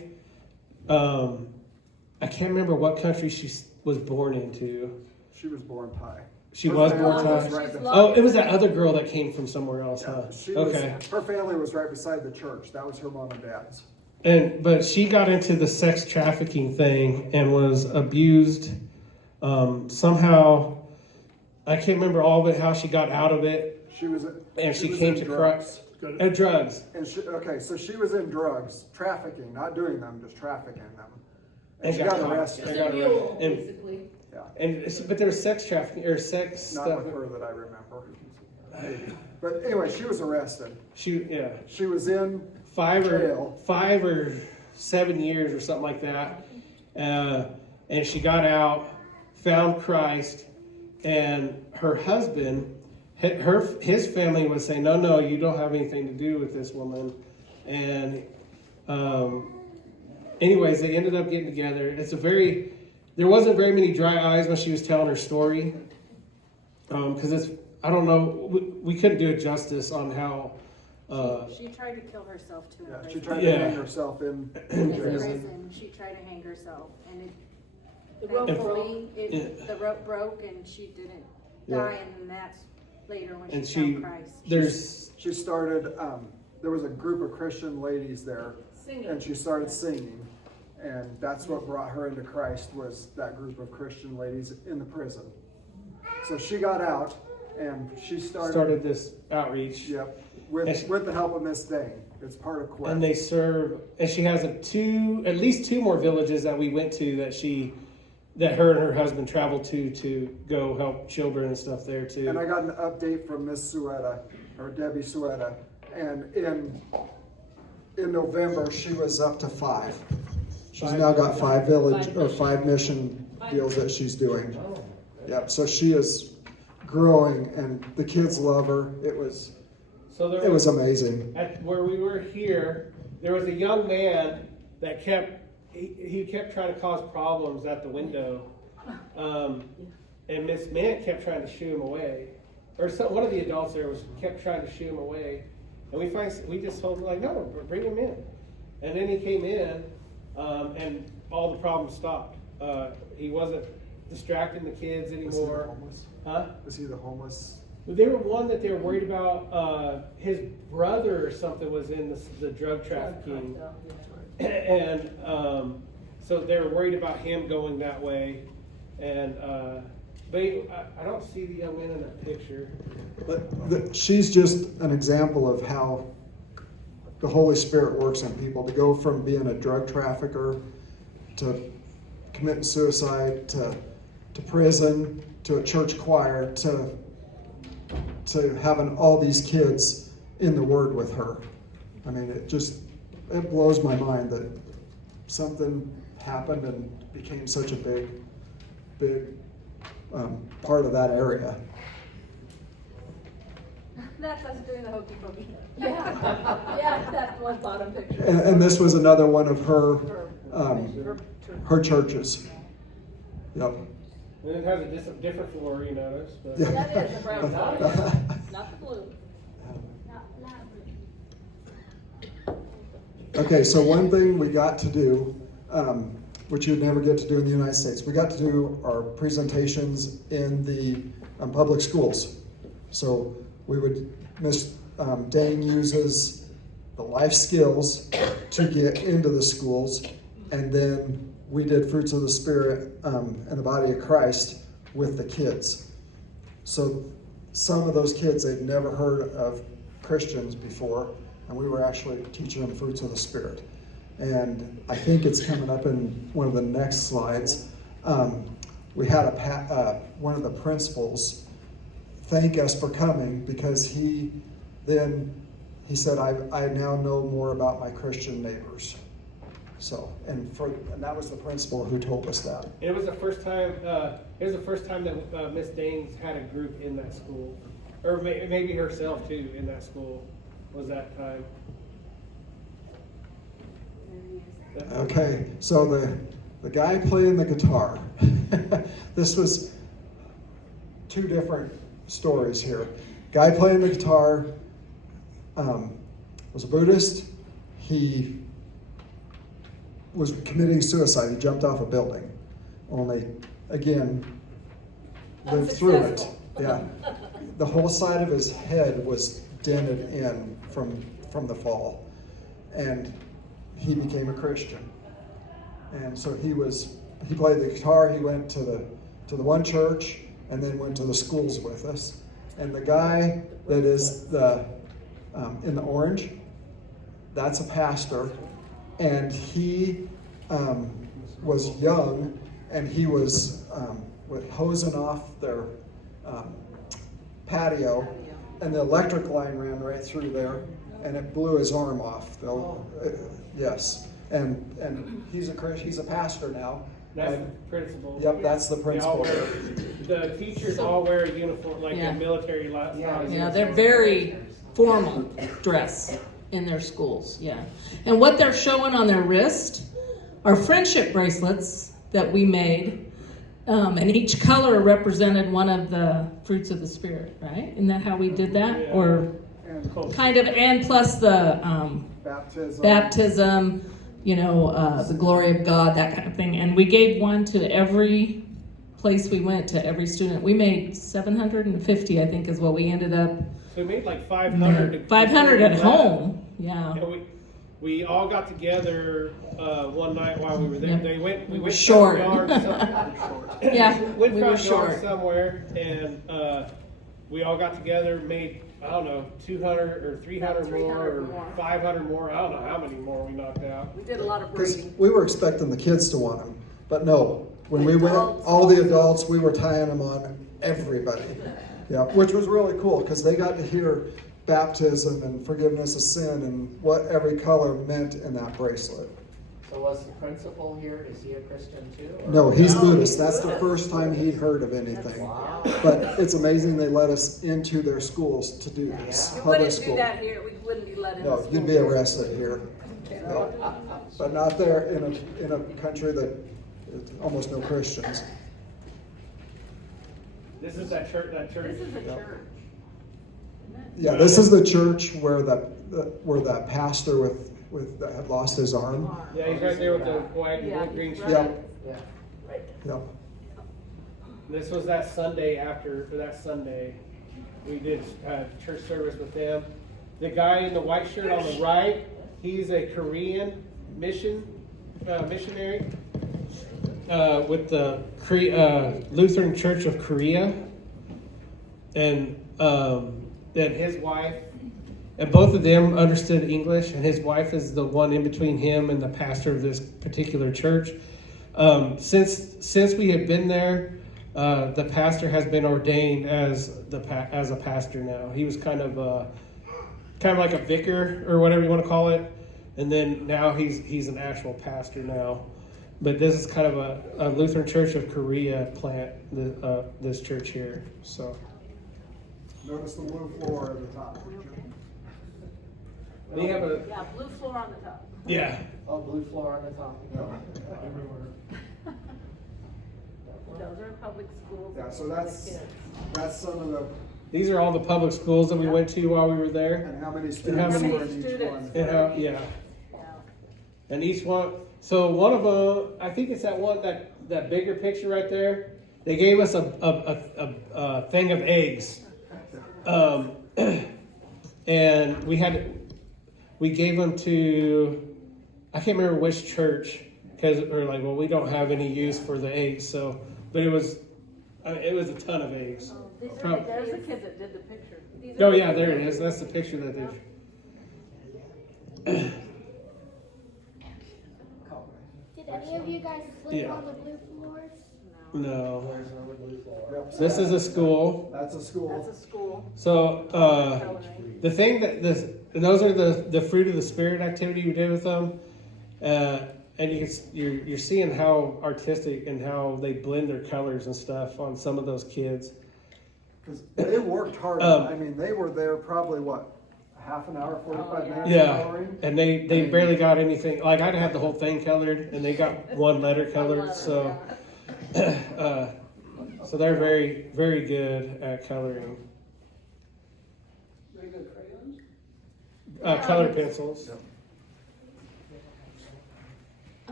I can't remember what country she was born into. She was born Thai. She was born family Thai. right Oh, it was that other girl that came from somewhere else, huh? Okay. Her family was right beside the church. That was her mom and dad's. But she got into the sex trafficking thing and was abused. Somehow, I can't remember all of it, how she got out of it. She was Came to drugs. drugs. And so she was in drugs, trafficking, not doing them, just trafficking them. And she got arrested. They It's got a mule, arrested. basically. Yeah. But there's sex trafficking or sex Not stuff. with her that I remember. Maybe. But anyway, she was arrested. She was in jail. 5 or 7 years or something like that. And she got out, found Christ, and her husband, his family was saying, no, you don't have anything to do with this woman. And anyways, they ended up getting together. There wasn't very many dry eyes when she was telling her story. Because I don't know, we couldn't do it justice on how. She tried to kill herself too. Yeah, she tried to hang herself in prison. She tried to hang herself, and the rope broke, and she didn't die, and that's later when she found Christ. She started. There was a group of Christian ladies there, and she started singing, and that's what brought her into Christ. Was that group of Christian ladies in the prison? So she got out, and she started this outreach. Yep, with the help of Miss Dane. It's part of Quest. And they serve, and she has at least 2 more villages that we went to that her and her husband traveled to go help children and stuff there too. And I got an update from Miss Suetta, or Debbie Suetta, and in November she was up to 5. She's now got 5 mission deals that she's doing. Yep. So she is growing, and the kids love her. It was amazing. At where we were here, there was a young man that kept trying to cause problems at the window, and Miss Mant kept trying to shoo him away, or one of the adults there kept trying to shoo him away, and we just told him like, no, bring him in, and then he came in, and all the problems stopped. He wasn't distracting the kids anymore. Is he the homeless? They were one that they were worried about. His brother or something was in the drug trafficking, and so they were worried about him going that way. And but I don't see the young man in that picture. But she's just an example of how the Holy Spirit works in people. To go from being a drug trafficker to committing suicide to prison to a church choir to having all these kids in the Word with her. I mean, it blows my mind that something happened and became such a big part of that area. That's us doing the hokey pokey. Yeah, that one bottom picture. And this was another one of her churches. Yep. And it has a different floor, you notice. But. Yeah. That is a brown dot, not the blue. Okay, so one thing we got to do, which you'd never get to do in the United States, we got to do our presentations in the public schools. So Miss Dane uses the life skills to get into the schools, and then we did Fruits of the Spirit and the Body of Christ with the kids. So some of those kids, they'd never heard of Christians before, and we were actually teaching them Fruits of the Spirit. And I think it's coming up in one of the next slides. We had one of the principals thank us for coming, because he said, I now know more about my Christian neighbors. So, and that was the principal who told us that. It was the first time. That Miss Danes had a group in that school, or maybe herself too in that school. Was that time? Okay, so the guy playing the guitar. This was 2 different stories here. Guy playing the guitar was a Buddhist. He was committing suicide. He jumped off a building. Only, again, lived through it. Yeah. The whole side of his head was dented in from the fall. And he became a Christian. And so he played the guitar. He went to the one church and then went to the schools with us. And the guy that is in the orange, that's a pastor. And he was young, and he was with hosing off their patio, and the electric line ran right through there, and it blew his arm off. Yes, and he's a pastor now. That's the principal. Yep, that's the principal. The teachers all wear a uniform, like Yeah. a military style. Yeah, they're very formal dress in their schools, yeah. And what they're showing on their wrist are friendship bracelets that we made, and each color represented one of the fruits of the Spirit, right? Isn't that how we did that? Yeah. Or kind of, and plus the baptism, the glory of God, that kind of thing. And we gave one to every place we went, to every student. We made 750, I think, is what we ended up. So we made like 500. 500 at home, yeah. And we all got together one night while we were there. Yep. We went Short. front yard Yeah, went we were front yard short. somewhere, and we all got together, made, I don't know, 200 or 300 more, or 500 more. I don't know how many more we knocked out. We did a lot of Because breeding. we were expecting the kids to want them, but no. When we went, all the adults, we were tying them on everybody. Yeah, which was really cool because they got to hear baptism and forgiveness of sin and what every color meant in that bracelet. So was the principal here, is he a Christian too? or- No, he's Buddhist. That's the first time he'd heard of anything. Wow. But it's amazing they let us into their schools to do this. We Public wouldn't do school. that here, we wouldn't be let in the No, school. you'd be arrested here. No. But not there in a country that is almost no Christians. This is that church. This is a church. Yeah, this is the church where that pastor with that had lost his arm. Yeah, he's right there with the white and Yeah, blue green shirt. right. Yep, Yeah. yep. This was that Sunday we did church service with them. The guy in the white shirt on the right, he's a Korean missionary with the Lutheran Church of Korea, and then his wife, and both of them understood English, and his wife is the one in between him and the pastor of this particular church. Since we have been there, the pastor has been ordained as a pastor now. He was kind of like a vicar or whatever you want to call it, and then now he's an actual pastor now. But this is kind of a Lutheran Church of Korea plant, this church here. So Notice the blue floor at the top. we have a Yeah, blue floor on the top. yeah. Oh, blue floor on the top. Those are public schools. Yeah, so for the that's kids. some of the, These are all the public schools that we went to while we were there. and how many how students many were in each students? one. And how, yeah. And each one, so one of them, I think it's that bigger picture right there. They gave us a thing of eggs, and we gave them to, I can't remember which church, because we're like, well, we don't have any use for the eggs, so, but it was a ton of eggs. There's the kids that did the picture. Oh yeah, there it is. That's the picture that they. Did any of you guys sleep Yeah. on the blue floors? No. There's no blue floor. Yep, so This is a school. That's a school. That's a school. So Coloring. the thing that those are the fruit of the spirit activity we did with them, and you're seeing how artistic and how they blend their colors and stuff on some of those kids. Because they worked hard. I mean, they were there probably what, half an hour, 45 minutes Yeah, coloring? and they barely got anything. Like I'd have the whole thing colored, and they got one letter colored. So so they're very very good at coloring. Very good crayons. Color pencils.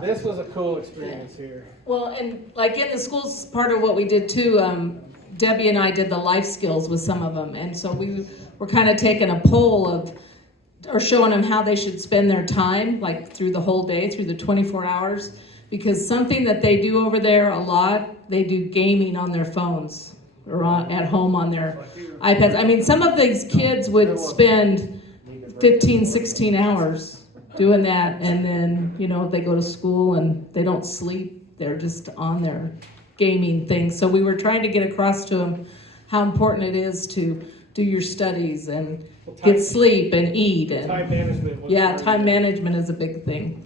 This was a cool experience here. Well, and like in the schools, part of what we did too, Debbie and I did the life skills with some of them. And so we were kind of taking a poll or showing them how they should spend their time, like through the whole day, through the 24 hours. Because something that they do over there a lot, they do gaming on their phones or at home on their iPads. I mean, some of these kids would spend 15, 16 hours doing that, and then they go to school and they don't sleep. They're just on their gaming things. So we were trying to get across to them how important it is to do your studies and get sleep and eat. And Time management. Was yeah, time management is a big thing.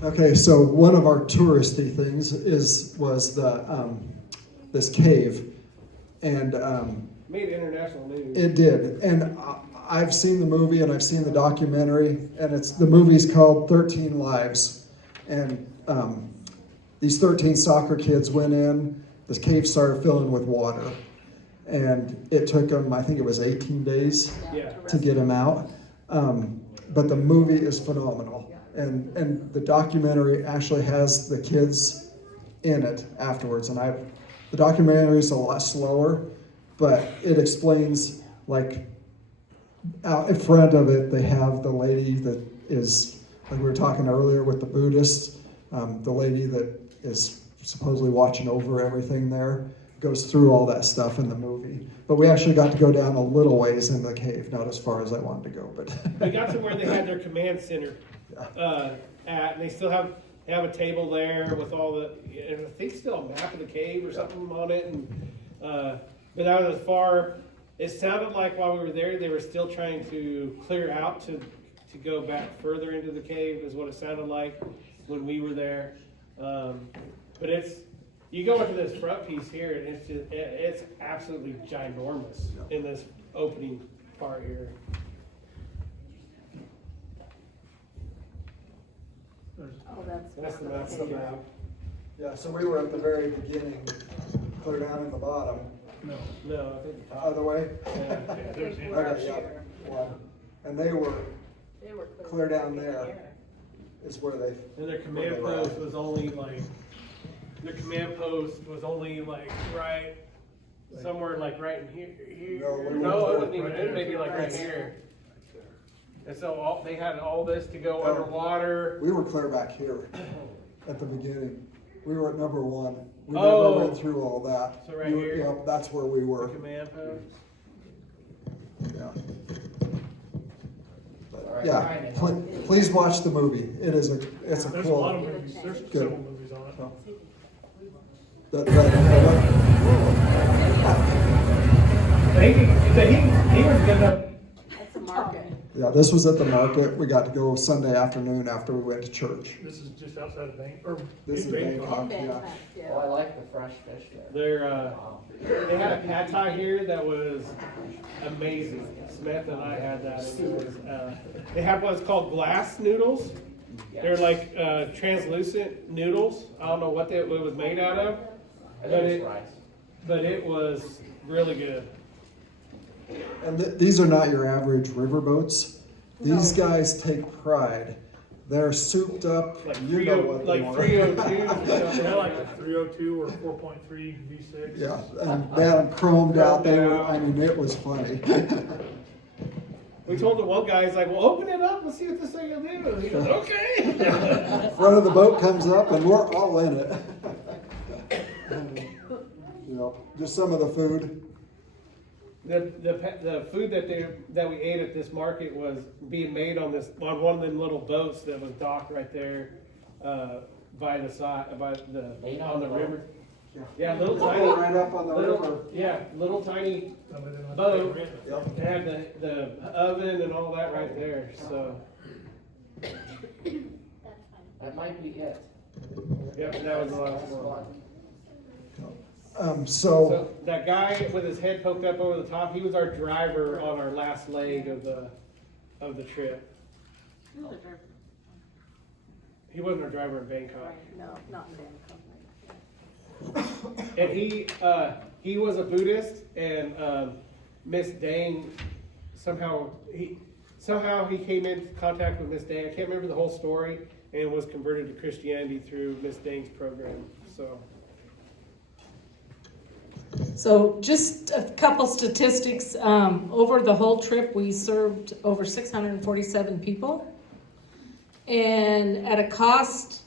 Okay, so one of our touristy things was the this cave, and Made international news. it did. And I've seen the movie and I've seen the documentary, and the movie's called 13 Lives, and these 13 soccer kids went in. This cave started filling with water, and it took them, I think it was 18 days to get them out. But the movie is phenomenal. And the documentary actually has the kids in it afterwards. And the documentary is a lot slower, but it explains, like, out in front of it, they have the lady that is, like we were talking earlier with the Buddhists, the lady that is supposedly watching over everything there, goes through all that stuff in the movie. But we actually got to go down a little ways in the cave, not as far as I wanted to go. But we got to where they had their command center and they still have a table there with all the, and I think still a map of the cave or something on it. And but that was as far. It sounded like while we were there, they were still trying to clear out to go back further into the cave, is what it sounded like when we were there. But you go into this front piece here, and it's absolutely ginormous in this opening part here. Oh, That's the map. yeah, so we were at the very beginning, clear down in the bottom. No, I think Other way? yeah. Okay, yeah. Well, and they were clear down there is where they. And their command post was only like right somewhere like right in here. No, it wasn't even. It maybe like right here. And so they had all this to go underwater. We were clear back here at the beginning. We were at number 1. We never went through all that. So right here? Yeah, that's where we were. The command post. Yeah. All right, Yeah, Ryan, please watch the movie. It's a There's a cool. lot of movies, there's Good. several movies on it. He was good enough. It's a market. Yeah, this was at the market. We got to go Sunday afternoon after we went to church. This is just outside of Bangkok, or This is in Bangkok. Bangkok, yeah. Oh, I like the fresh fish there. They had a pad thai here that was amazing. Samantha and I had that. It was, they have what's called glass noodles. They're like translucent noodles. I don't know what it was made out of, but it was really good. And these are not your average river boats. These guys take pride. They're souped up. Like you know what they are. 302. They're like a 302 or 4.3 V6. Yeah, and they had them chromed out. I mean, it was funny. We told the one guy, he's like, well, open it up and see what this thing will do. And he goes, okay. Front of the boat comes up and we're all in it. Just some of the food. The food that we ate at this market was being made on one of them little boats that was docked right there by the side on the river. Yeah, little tiny. Right up on the river. Yeah, little tiny boat. It had the oven and all that right there. So. That might be it. Yep, that was a lot of fun. So that guy with his head poked up over the top, he was our driver on our last leg of the trip. He wasn't our driver in Bangkok. No, not in Bangkok. And he was a Buddhist, and Miss Dang somehow he came into contact with Miss Dang. I can't remember the whole story, and was converted to Christianity through Miss Dang's program. So just a couple statistics. Over the whole trip, we served over 647 people. And at a cost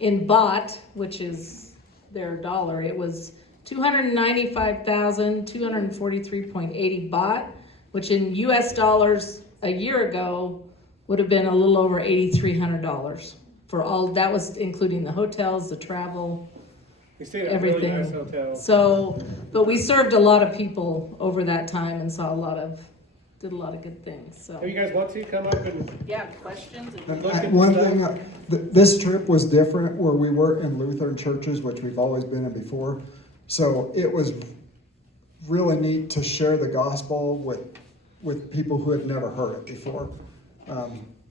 in baht, which is their dollar, it was 295,243.80 baht, which in US dollars a year ago would have been a little over $8,300. for all, that was including the hotels, the travel, We stayed at a really everything. nice hotel. So, but we served a lot of people over that time and saw did a lot of good things, so. If you guys want to come up and Yeah, questions? And Look at one stuff. thing, this trip was different where we were in Lutheran churches, which we've always been in before. So it was really neat to share the gospel with people who had never heard it before.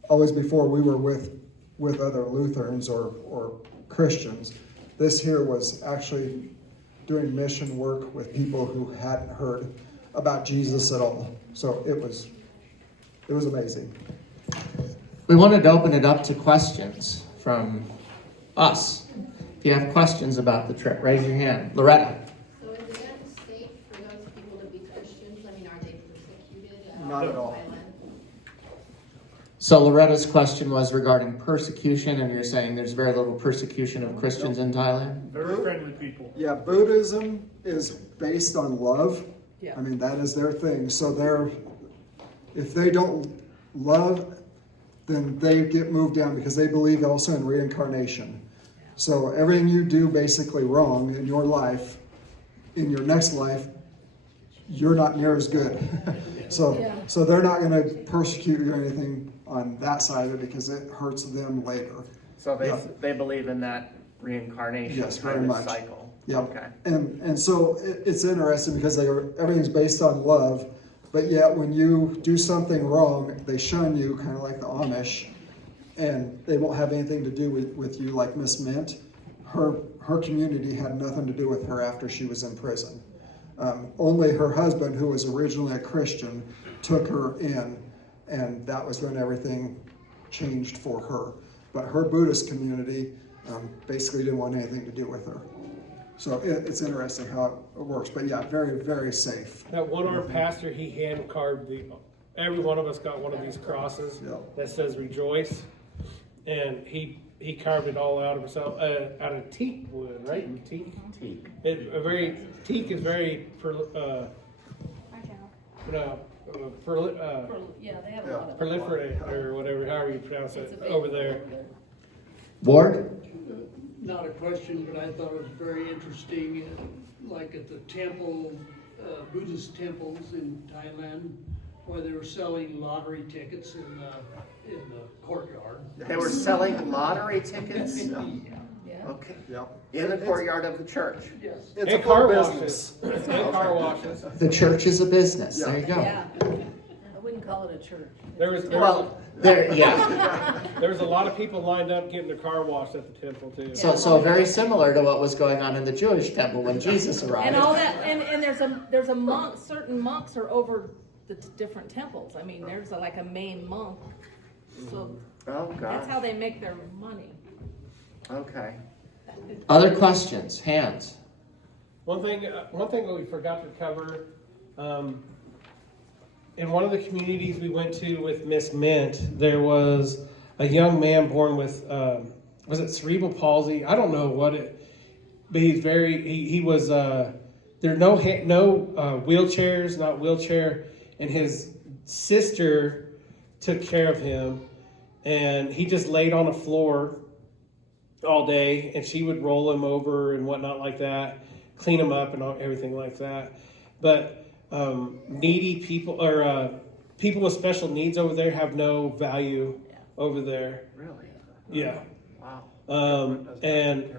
Always before we were with other Lutherans or Christians. This here was actually doing mission work with people who hadn't heard about Jesus at all. So it was amazing. We wanted to open it up to questions from us. If you have questions about the trip, raise your hand. Loretta. So is it safe for those people to be Christians? I mean, are they persecuted? Not at all. Thailand? So Loretta's question was regarding persecution, and you're saying there's very little persecution of Christians in Thailand? Very friendly people. Yeah, Buddhism is based on love. Yeah. I mean, that is their thing. So if they don't love, then they get moved down because they believe also in reincarnation. So everything you do basically wrong in your life, in your next life, you're not near as good. So they're not going to persecute you or anything on that side of it because it hurts them later. So Yeah. they believe in that reincarnation Yes, very kind of much. cycle. Yeah. Okay. And so it's interesting because everything's based on love, but yet when you do something wrong, they shun you, kind of like the Amish, and they won't have anything to do with you, like Miss Mint. Her community had nothing to do with her after she was in prison. Only her husband, who was originally a Christian, took her in, and that was when everything changed for her. But her Buddhist community basically didn't want anything to do with her. So it's interesting how it works. But yeah, very, very safe. that one-armed pastor, he hand carved every one of us got one of these crosses Yeah. that says rejoice. And he carved it all out of himself, out of teak wood, right? Teak. Teak. Teak is very, Yeah, they have a lot of. proliferate or whatever, however you pronounce It's it, a big- over there. Ward? Not a question, but I thought it was very interesting, like at the temple, Buddhist temples in Thailand, where they were selling lottery tickets in the courtyard. They were selling lottery tickets? Yeah. Okay. Yeah. In the courtyard of the church? Yes. It's And a full car business. washes. And car washes. The church is a business. There you go. Yeah. I wouldn't call it a church. There was a lot of people lined up getting their car washed at the temple too. So very similar to what was going on in the Jewish temple when Jesus arrived. And all that, and there's a monk, certain monks are over the different temples. I mean, there's like a main monk. So Oh, that's how gosh. they make their money. Okay. Other questions? Hands. One thing that we forgot to cover, in one of the communities we went to with Miss Mint, there was a young man born with, was it cerebral palsy? I don't know what it, but he was, there are no wheelchairs, not wheelchair, and his sister took care of him, and he just laid on the floor all day, and she would roll him over and whatnot like that, clean him up and everything like that. But needy people or people with special needs over there have no value over there. Really? Yeah. Wow. And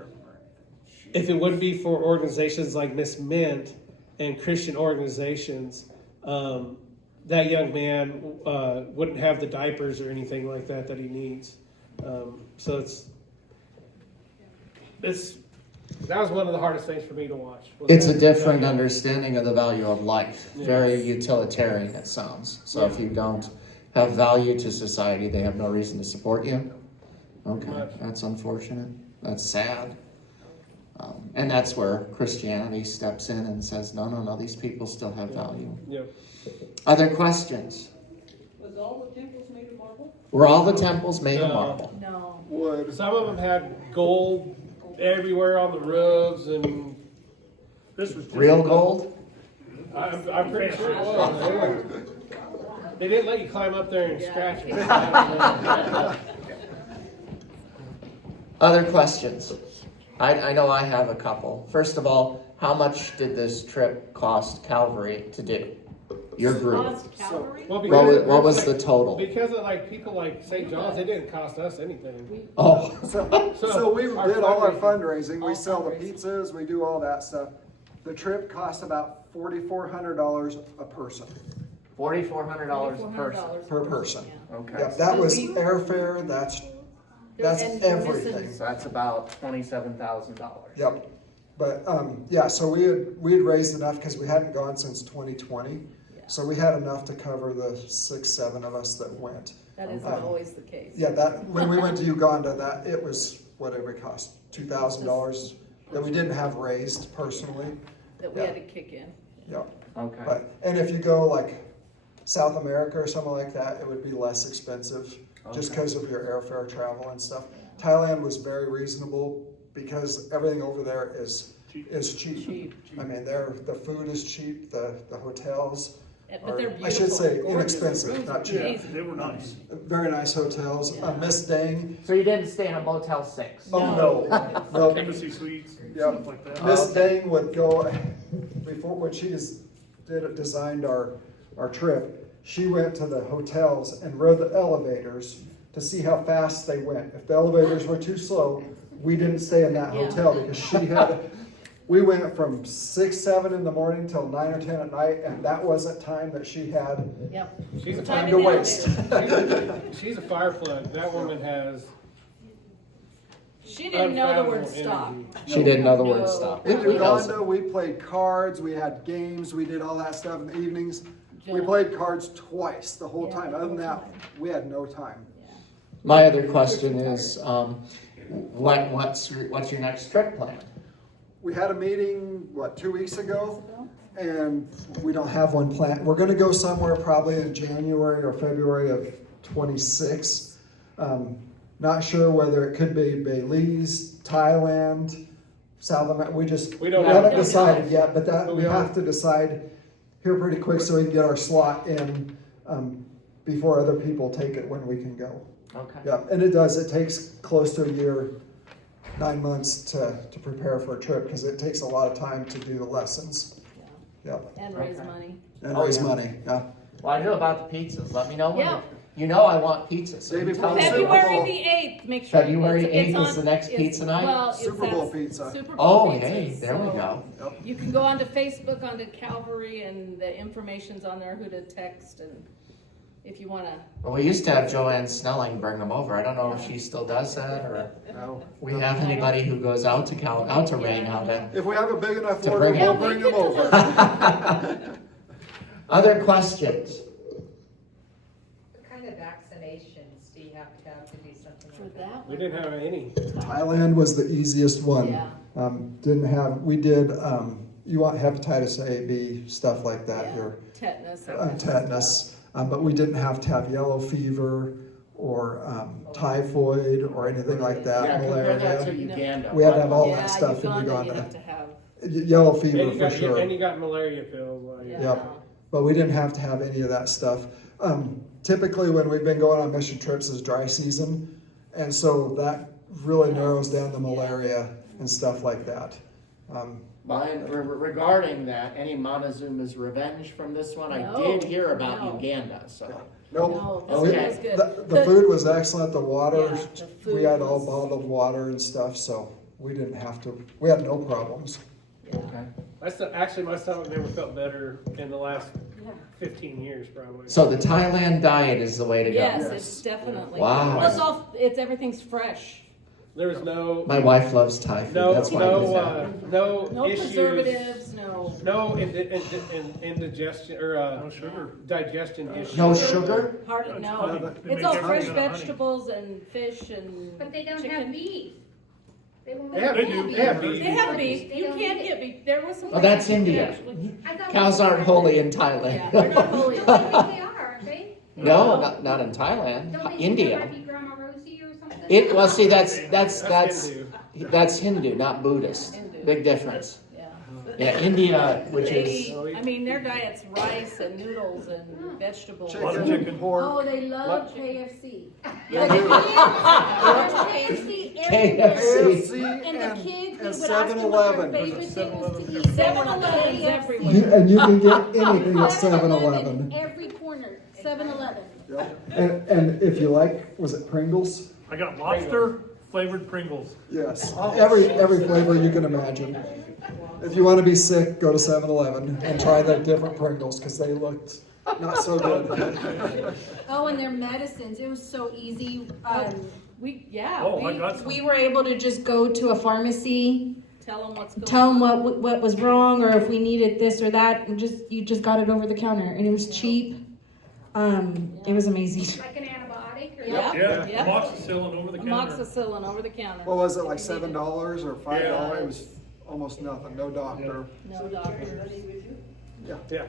if it wouldn't be for organizations like Miss Mint and Christian organizations, that young man wouldn't have the diapers or anything like that he needs. So that was one of the hardest things for me to watch. It's a different understanding of the value of life. Very utilitarian, it sounds. So if you don't have value to society, they have no reason to support you. Okay, that's unfortunate. That's sad. And that's where Christianity steps in and says, no, these people still have value. Yeah. Other questions? Was all the temples made of marble? Were all the temples made of marble? No. Wood. Some of them had gold everywhere on the roofs, and This was just Real gold? I'm pretty sure it was. They didn't let you climb up there and scratch it. Other questions? I know I have a couple. First of all, how much did this trip cost Calvary to do? Your group. Cost Calvary? What was the total? Because of like people like St. John's, it didn't cost us anything. Oh. So we our did all our fundraising- fundraising, we sell the pizzas, we do all that stuff. The trip cost about $4,400 a person, $4,400 a person. per person. Yeah. Okay. Yep, that was we- airfare, that's And everything. So that's about $27,000. Yep. But, yeah, so we had raised enough because we hadn't gone since 2020. So we had enough to cover the 6, 7 of us that went. That isn't always the case. Yeah, that, when we went to Uganda, it was, whatever it cost, $2,000 that we didn't have raised personally. That we had to kick in. Yep. Okay. But, and if you go like South America or something like that, it would be less expensive just because of your airfare travel and stuff. Thailand was very reasonable because everything over there is cheap. I mean, the food is cheap, the hotels But they're are, beautiful. I should say, gorgeous. inexpensive, not cheap. Amazing. They were nice. Very nice hotels. Miss Dang. So you didn't stay in a Motel 6? Oh, no. Embassy suites, Yep. stuff like that. Miss Dang would go, before, when she designed our trip, she went to the hotels and rode the elevators to see how fast they went. If the elevators were too slow, we didn't stay in that hotel because we went from 6, 7 in the morning till 9 or 10 at night, and that wasn't time that she had Yep. She's a time in to the waste. She's a fire plug. That woman has. She didn't know the word unfathomable stop. energy. She didn't know the No. word stop. In Who does? Uganda, we played cards, we had games, we did all that stuff in the evenings. We Yeah. played cards twice the whole Yeah, time. the Other than whole that, time. we had no time. My other question is, what's your next trip plan? We had a meeting, 2 weeks ago? And we don't have one planned. We're gonna go somewhere probably in January or February of 26. Not sure whether it could be Belize, Thailand, South America. We haven't decided yet, but that we have to decide here pretty quick so we can get our slot in before other people take it when we can go. Okay. Yeah, and it takes close to a year, 9 months to prepare for a trip because it takes a lot of time to do the lessons. Yep. And raise money. And raise money, yeah. Well, I knew about the pizzas. Let me know when. Yeah. You know I want pizza. So Maybe you tell me. February the 8th, make sure. February it's 8th is the next it's- pizza night? Well, it's Super Bowl that pizza. Super Bowl Oh, pizza, hey, there we so go. You can go onto Facebook, onto Calvary, and the information's on there, who to text, and if you wanna. Well, we used to have Joanne Snelling bring them over. I don't know if she still does that or No. we have anybody who goes out to Ray now to. If we have a big enough To order, bring we'll it. bring them over. Other questions? What kind of vaccinations do you have to do something For like that We one. didn't have any. Thailand was the easiest one. Yeah. We did, you want hepatitis A, B, stuff like that, Yeah. your Tetanus. tetanus. But we didn't have to have yellow fever or typhoid or anything like that, Yeah, compare that to malaria. Uganda. We had to have all Yeah, that stuff in You Uganda. have to have. Yellow fever And you for got, sure. and you got malaria pills. Like, Yeah. Yep. But we didn't have to have any of that stuff. Typically, when we've been going on mission trips is dry season, and so that really narrows down the malaria and stuff like that. Regarding that, any Montezuma's revenge from this one? I No, did hear about no. Uganda, so. Nope. No, this Okay. one was good. The food was excellent. The water, Yeah, the food we had all was- bottled water and stuff, so we didn't have to. We had no problems. Yeah. Okay. Actually, my stomach never felt better in the last 15 years, probably. So the Thailand diet is the way to go. Yes, Yes. it's definitely. Wow. Well, everything's fresh. There was no My wife loves Thai food. That's why I did that. No issues. preservatives, no. No indigestion or No sugar. digestion issues. No sugar? Hardly, no. honey. They It's make all everything fresh out of honey. vegetables and fish and. But they don't chicken. have beef. They won't They let have- you they do. beef. They have beef. They have beef. They You don't can't eat get beef. There was some. Oh, that's places you could India. actually- I thought Cows we aren't were- holy in Yeah, Thailand. they're not holy. Don't they think they are, aren't they? No, not in Thailand. Don't they think India. there might be Grandma Rosie or something? Well, see, that's Hindu. Hindu, not Buddhist. Hindu. Big difference. Yeah. Yeah, India, which They is, eat, I mean, their diet's rice and noodles and vegetables. A lot of chicken. pork. Oh, they love KFC. Yeah, There's they KFC everywhere. KFC And the kids, we and would ask them what their 7-Eleven. favorite thing was to eat. 7-Eleven's everywhere. And you can get anything at 7-Eleven. Every corner, 7-Eleven. And if you like, was it Pringles? I got lobster flavored Pringles. Yes, every flavor you can imagine. If you want to be sick, go to 7-Eleven and try the different Pringles because they looked not so good. Oh, and their medicines, it was so easy. I got some. We were able to just go to a pharmacy, Tell them what's going on. tell them what was wrong, or if we needed this or that, and you just got it over the counter, and it was cheap. It was amazing. Like an antibiotic or? Yep. Yeah, Yep. amoxicillin over the counter. Amoxicillin over the counter. What was it, like $7 or $5? Yeah. It was almost nothing, no doctor. No doctors. Yeah.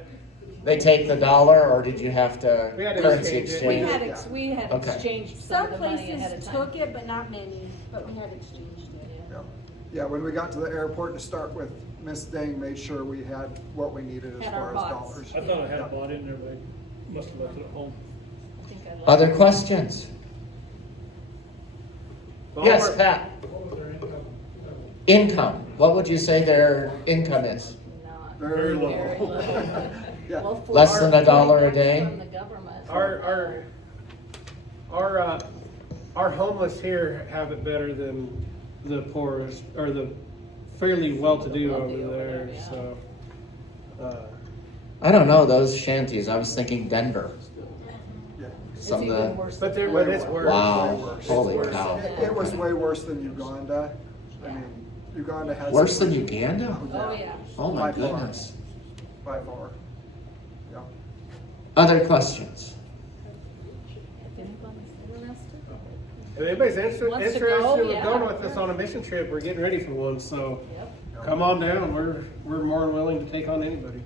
they take the dollar, or did you have to We had to currency exchange it. exchange? We had Okay. exchanged some Some of the money ahead places of time. took it, but not many, but we had exchanged it. Yeah, when we got to the airport to start with, Miss Dang made sure we had what we needed as Had far our as box. dollars. I thought I had it bought in there, but I must have left it at home. I think I left Other questions? Well, Yes, we're- Pat. What was their income? Income. What would you say their income is? not Very low. very low. Yeah. Well, for Less than our- $1 a day? From the government. Our homeless here have it better than the poorest, or the fairly well-to-do over there, yeah. so. I don't know, those shanties. I was thinking Denver. Yeah. It's Some of even the, worse. But than but that. it's worse. wow, It's holy worse. cow. It was way worse than Uganda. I mean, Uganda has. Worse than Uganda? Oh, yeah. Oh my By far. goodness. By far. Yeah. Other questions? If anybody's interested. If anybody's interested Wants to in go, yeah. going with us on a mission trip, we're getting ready for one, so Yep. come on down. We're more than willing to take on anybody.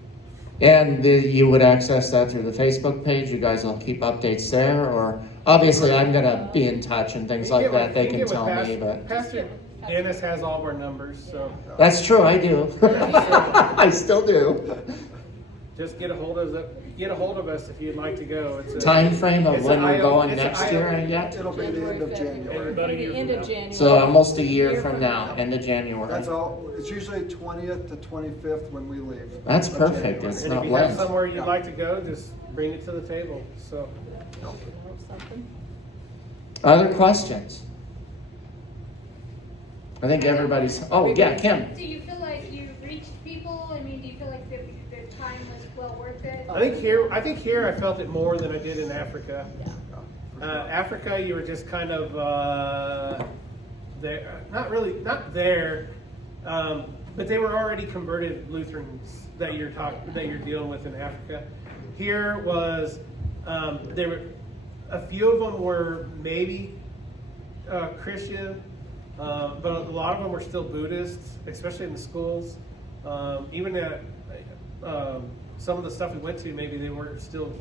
And you would access that through the Facebook page? You guys will keep updates there? Or obviously I'm going to be in touch and things like that. They can tell me, but Pastor Dennis has all of our numbers, so that's true. I do. I still do. just get a hold of us if you'd like to go. It's a Time frame of it's when an we're eye-opener- going it's an next year eye-opener. yet? It'll be the end of January. Everybody The here end from of now. January. So almost a year from now, end of January. That's all. It's usually 20th to 25th when we leave. That's of perfect. January. It's And if not you have Lent. somewhere you'd like to go, just bring it to the table. So Something. Other questions? I think everybody's, oh yeah, Kim. Do you feel like you reached people? I mean, do you feel like the time was well worth it? I think here I felt it more than I did in Africa. Africa, you were just kind of there, not there, but they were already converted Lutherans that you're dealing with in Africa. Here was there were a few of them were maybe Christian, but a lot of them were still Buddhists, especially in the schools. Even at some of the stuff we went to, maybe they weren't still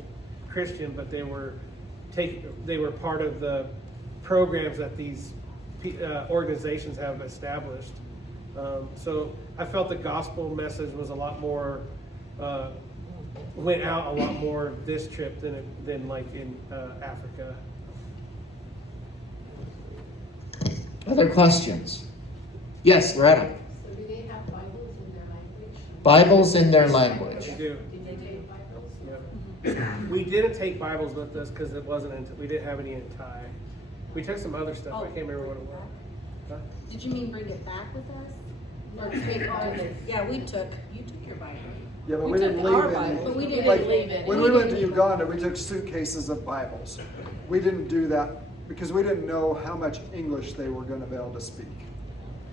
Christian, but they were part of the programs that these organizations have established. So I felt the gospel message was a lot more went out a lot more this trip than like in Africa. Other questions? Yes, Loretta. So do they have Bibles in their language? Bibles in their language. We do. Do they take Bibles? Yep. We didn't take Bibles with us because it wasn't we didn't have any in Thai. We took some other stuff. I can't remember what it was. Huh? Did you mean bring it back with us? Or take all of it? Yeah, you took your Bible. Yeah, but We we took didn't our leave Bible, any. but we didn't Like, leave any. when we went to Uganda, we took suitcases of Bibles. We didn't do that because we didn't know how much English they were going to be able to speak.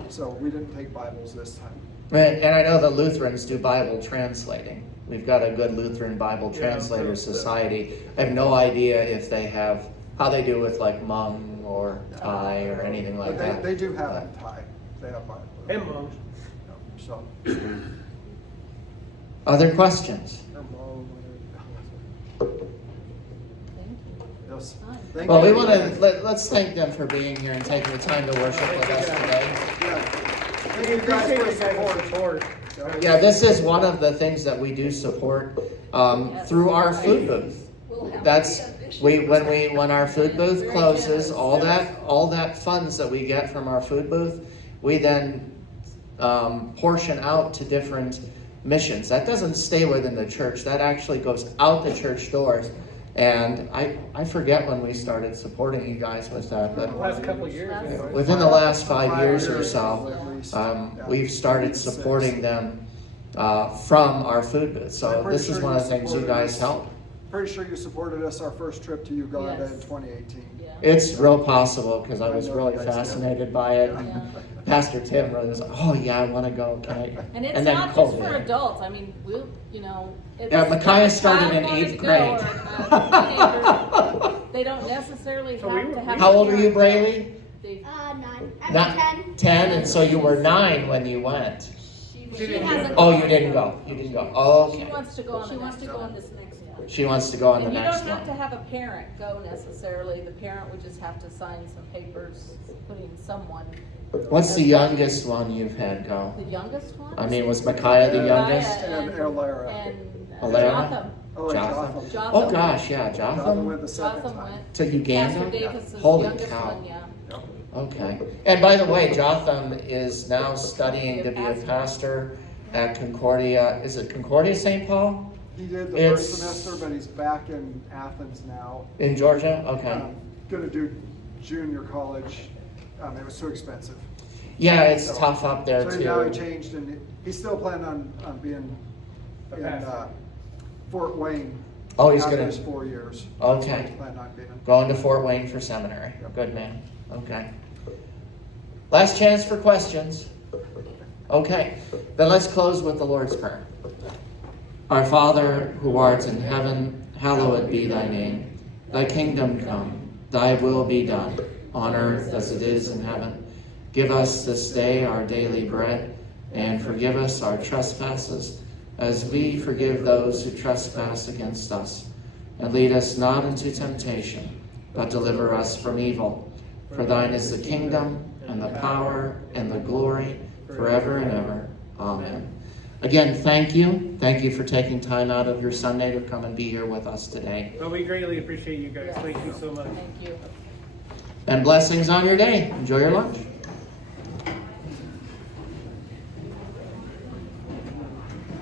So we didn't take Bibles this time. And I know the Lutherans do Bible translating. We've got a good Lutheran Bible translator society. I have no idea if they have, how they do with like Hmong or Thai or anything like But that. they do have it in Thai. They have Bible. And Hmong. So. Other questions? Or Hmong, whatever. Yes. Fine. Well, we want to, let's thank them for being here and taking the time to worship with us today. Yeah. Thank you guys for your support. Yeah, this is one of the things that we do support through our food booth. That's when our food booth closes, all that funds that we get from our food booth, we then portion out to different missions. That doesn't stay within the church. That actually goes out the church doors. And I forget when we started supporting you guys with that, but The last couple of years. within the last 5 years or so, we've started supporting them from our food booth. So this is one of the things you guys help. Pretty sure you supported us our first trip to Uganda in 2018. It's real possible because I was really fascinated by it. And Pastor Tim really was like, "Oh yeah, I want to go." Can I? And it's and then not just COVID. for adults. I mean, we'll, if Yeah, Micaiah a started child in wanted 8th to go, grade. or a teenager, they don't necessarily have to have. How old are you, Braylee? 9. I'm Not 10. 10, and so you were 9 when you went. She hasn't. Oh, you didn't go. You didn't go. Oh, She okay. wants to go on. She wants to go on this next one. She wants to go on the And you next don't have to one. have a parent go necessarily. The parent would just have to sign some papers, putting someone. What's the youngest one you've had go? The youngest one? I mean, was Micaiah the youngest? And Alara. And Alara? Jotham. Oh, Jotham. Jotham. Oh gosh, yeah, Jotham Jotham. went the second Jotham time. went. To Uganda? Pastor Davis's Holy youngest cow. one, yeah. Okay. And by the way, Jotham is now studying to be a pastor at Concordia. Is it Concordia St. Paul? He did the It's- first semester, but he's back in Athens now. In Georgia? Okay. Going to do junior college. It was too expensive. Yeah, it's tough up there So now he too. changed, and he's still planning on being in Fort Wayne. Oh, he's after gonna- his 4 years. Okay. He's planning on being. Going to Fort Wayne for seminary. Good man. Okay. Last chance for questions. Okay. Then let's close with the Lord's Prayer. Our Father, who art in heaven, hallowed be thy name. Thy kingdom come, thy will be done, on earth as it is in heaven. Give us this day our daily bread, and forgive us our trespasses, as we forgive those who trespass against us. And lead us not into temptation, but deliver us from evil. For thine is the kingdom, and the power, and the glory, forever and ever. Amen. Again, thank you. Thank you for taking time out of your Sunday to come and be here with us today. Well, we greatly appreciate you guys. Thank you so much. Thank you. And blessings on your day. Enjoy your lunch.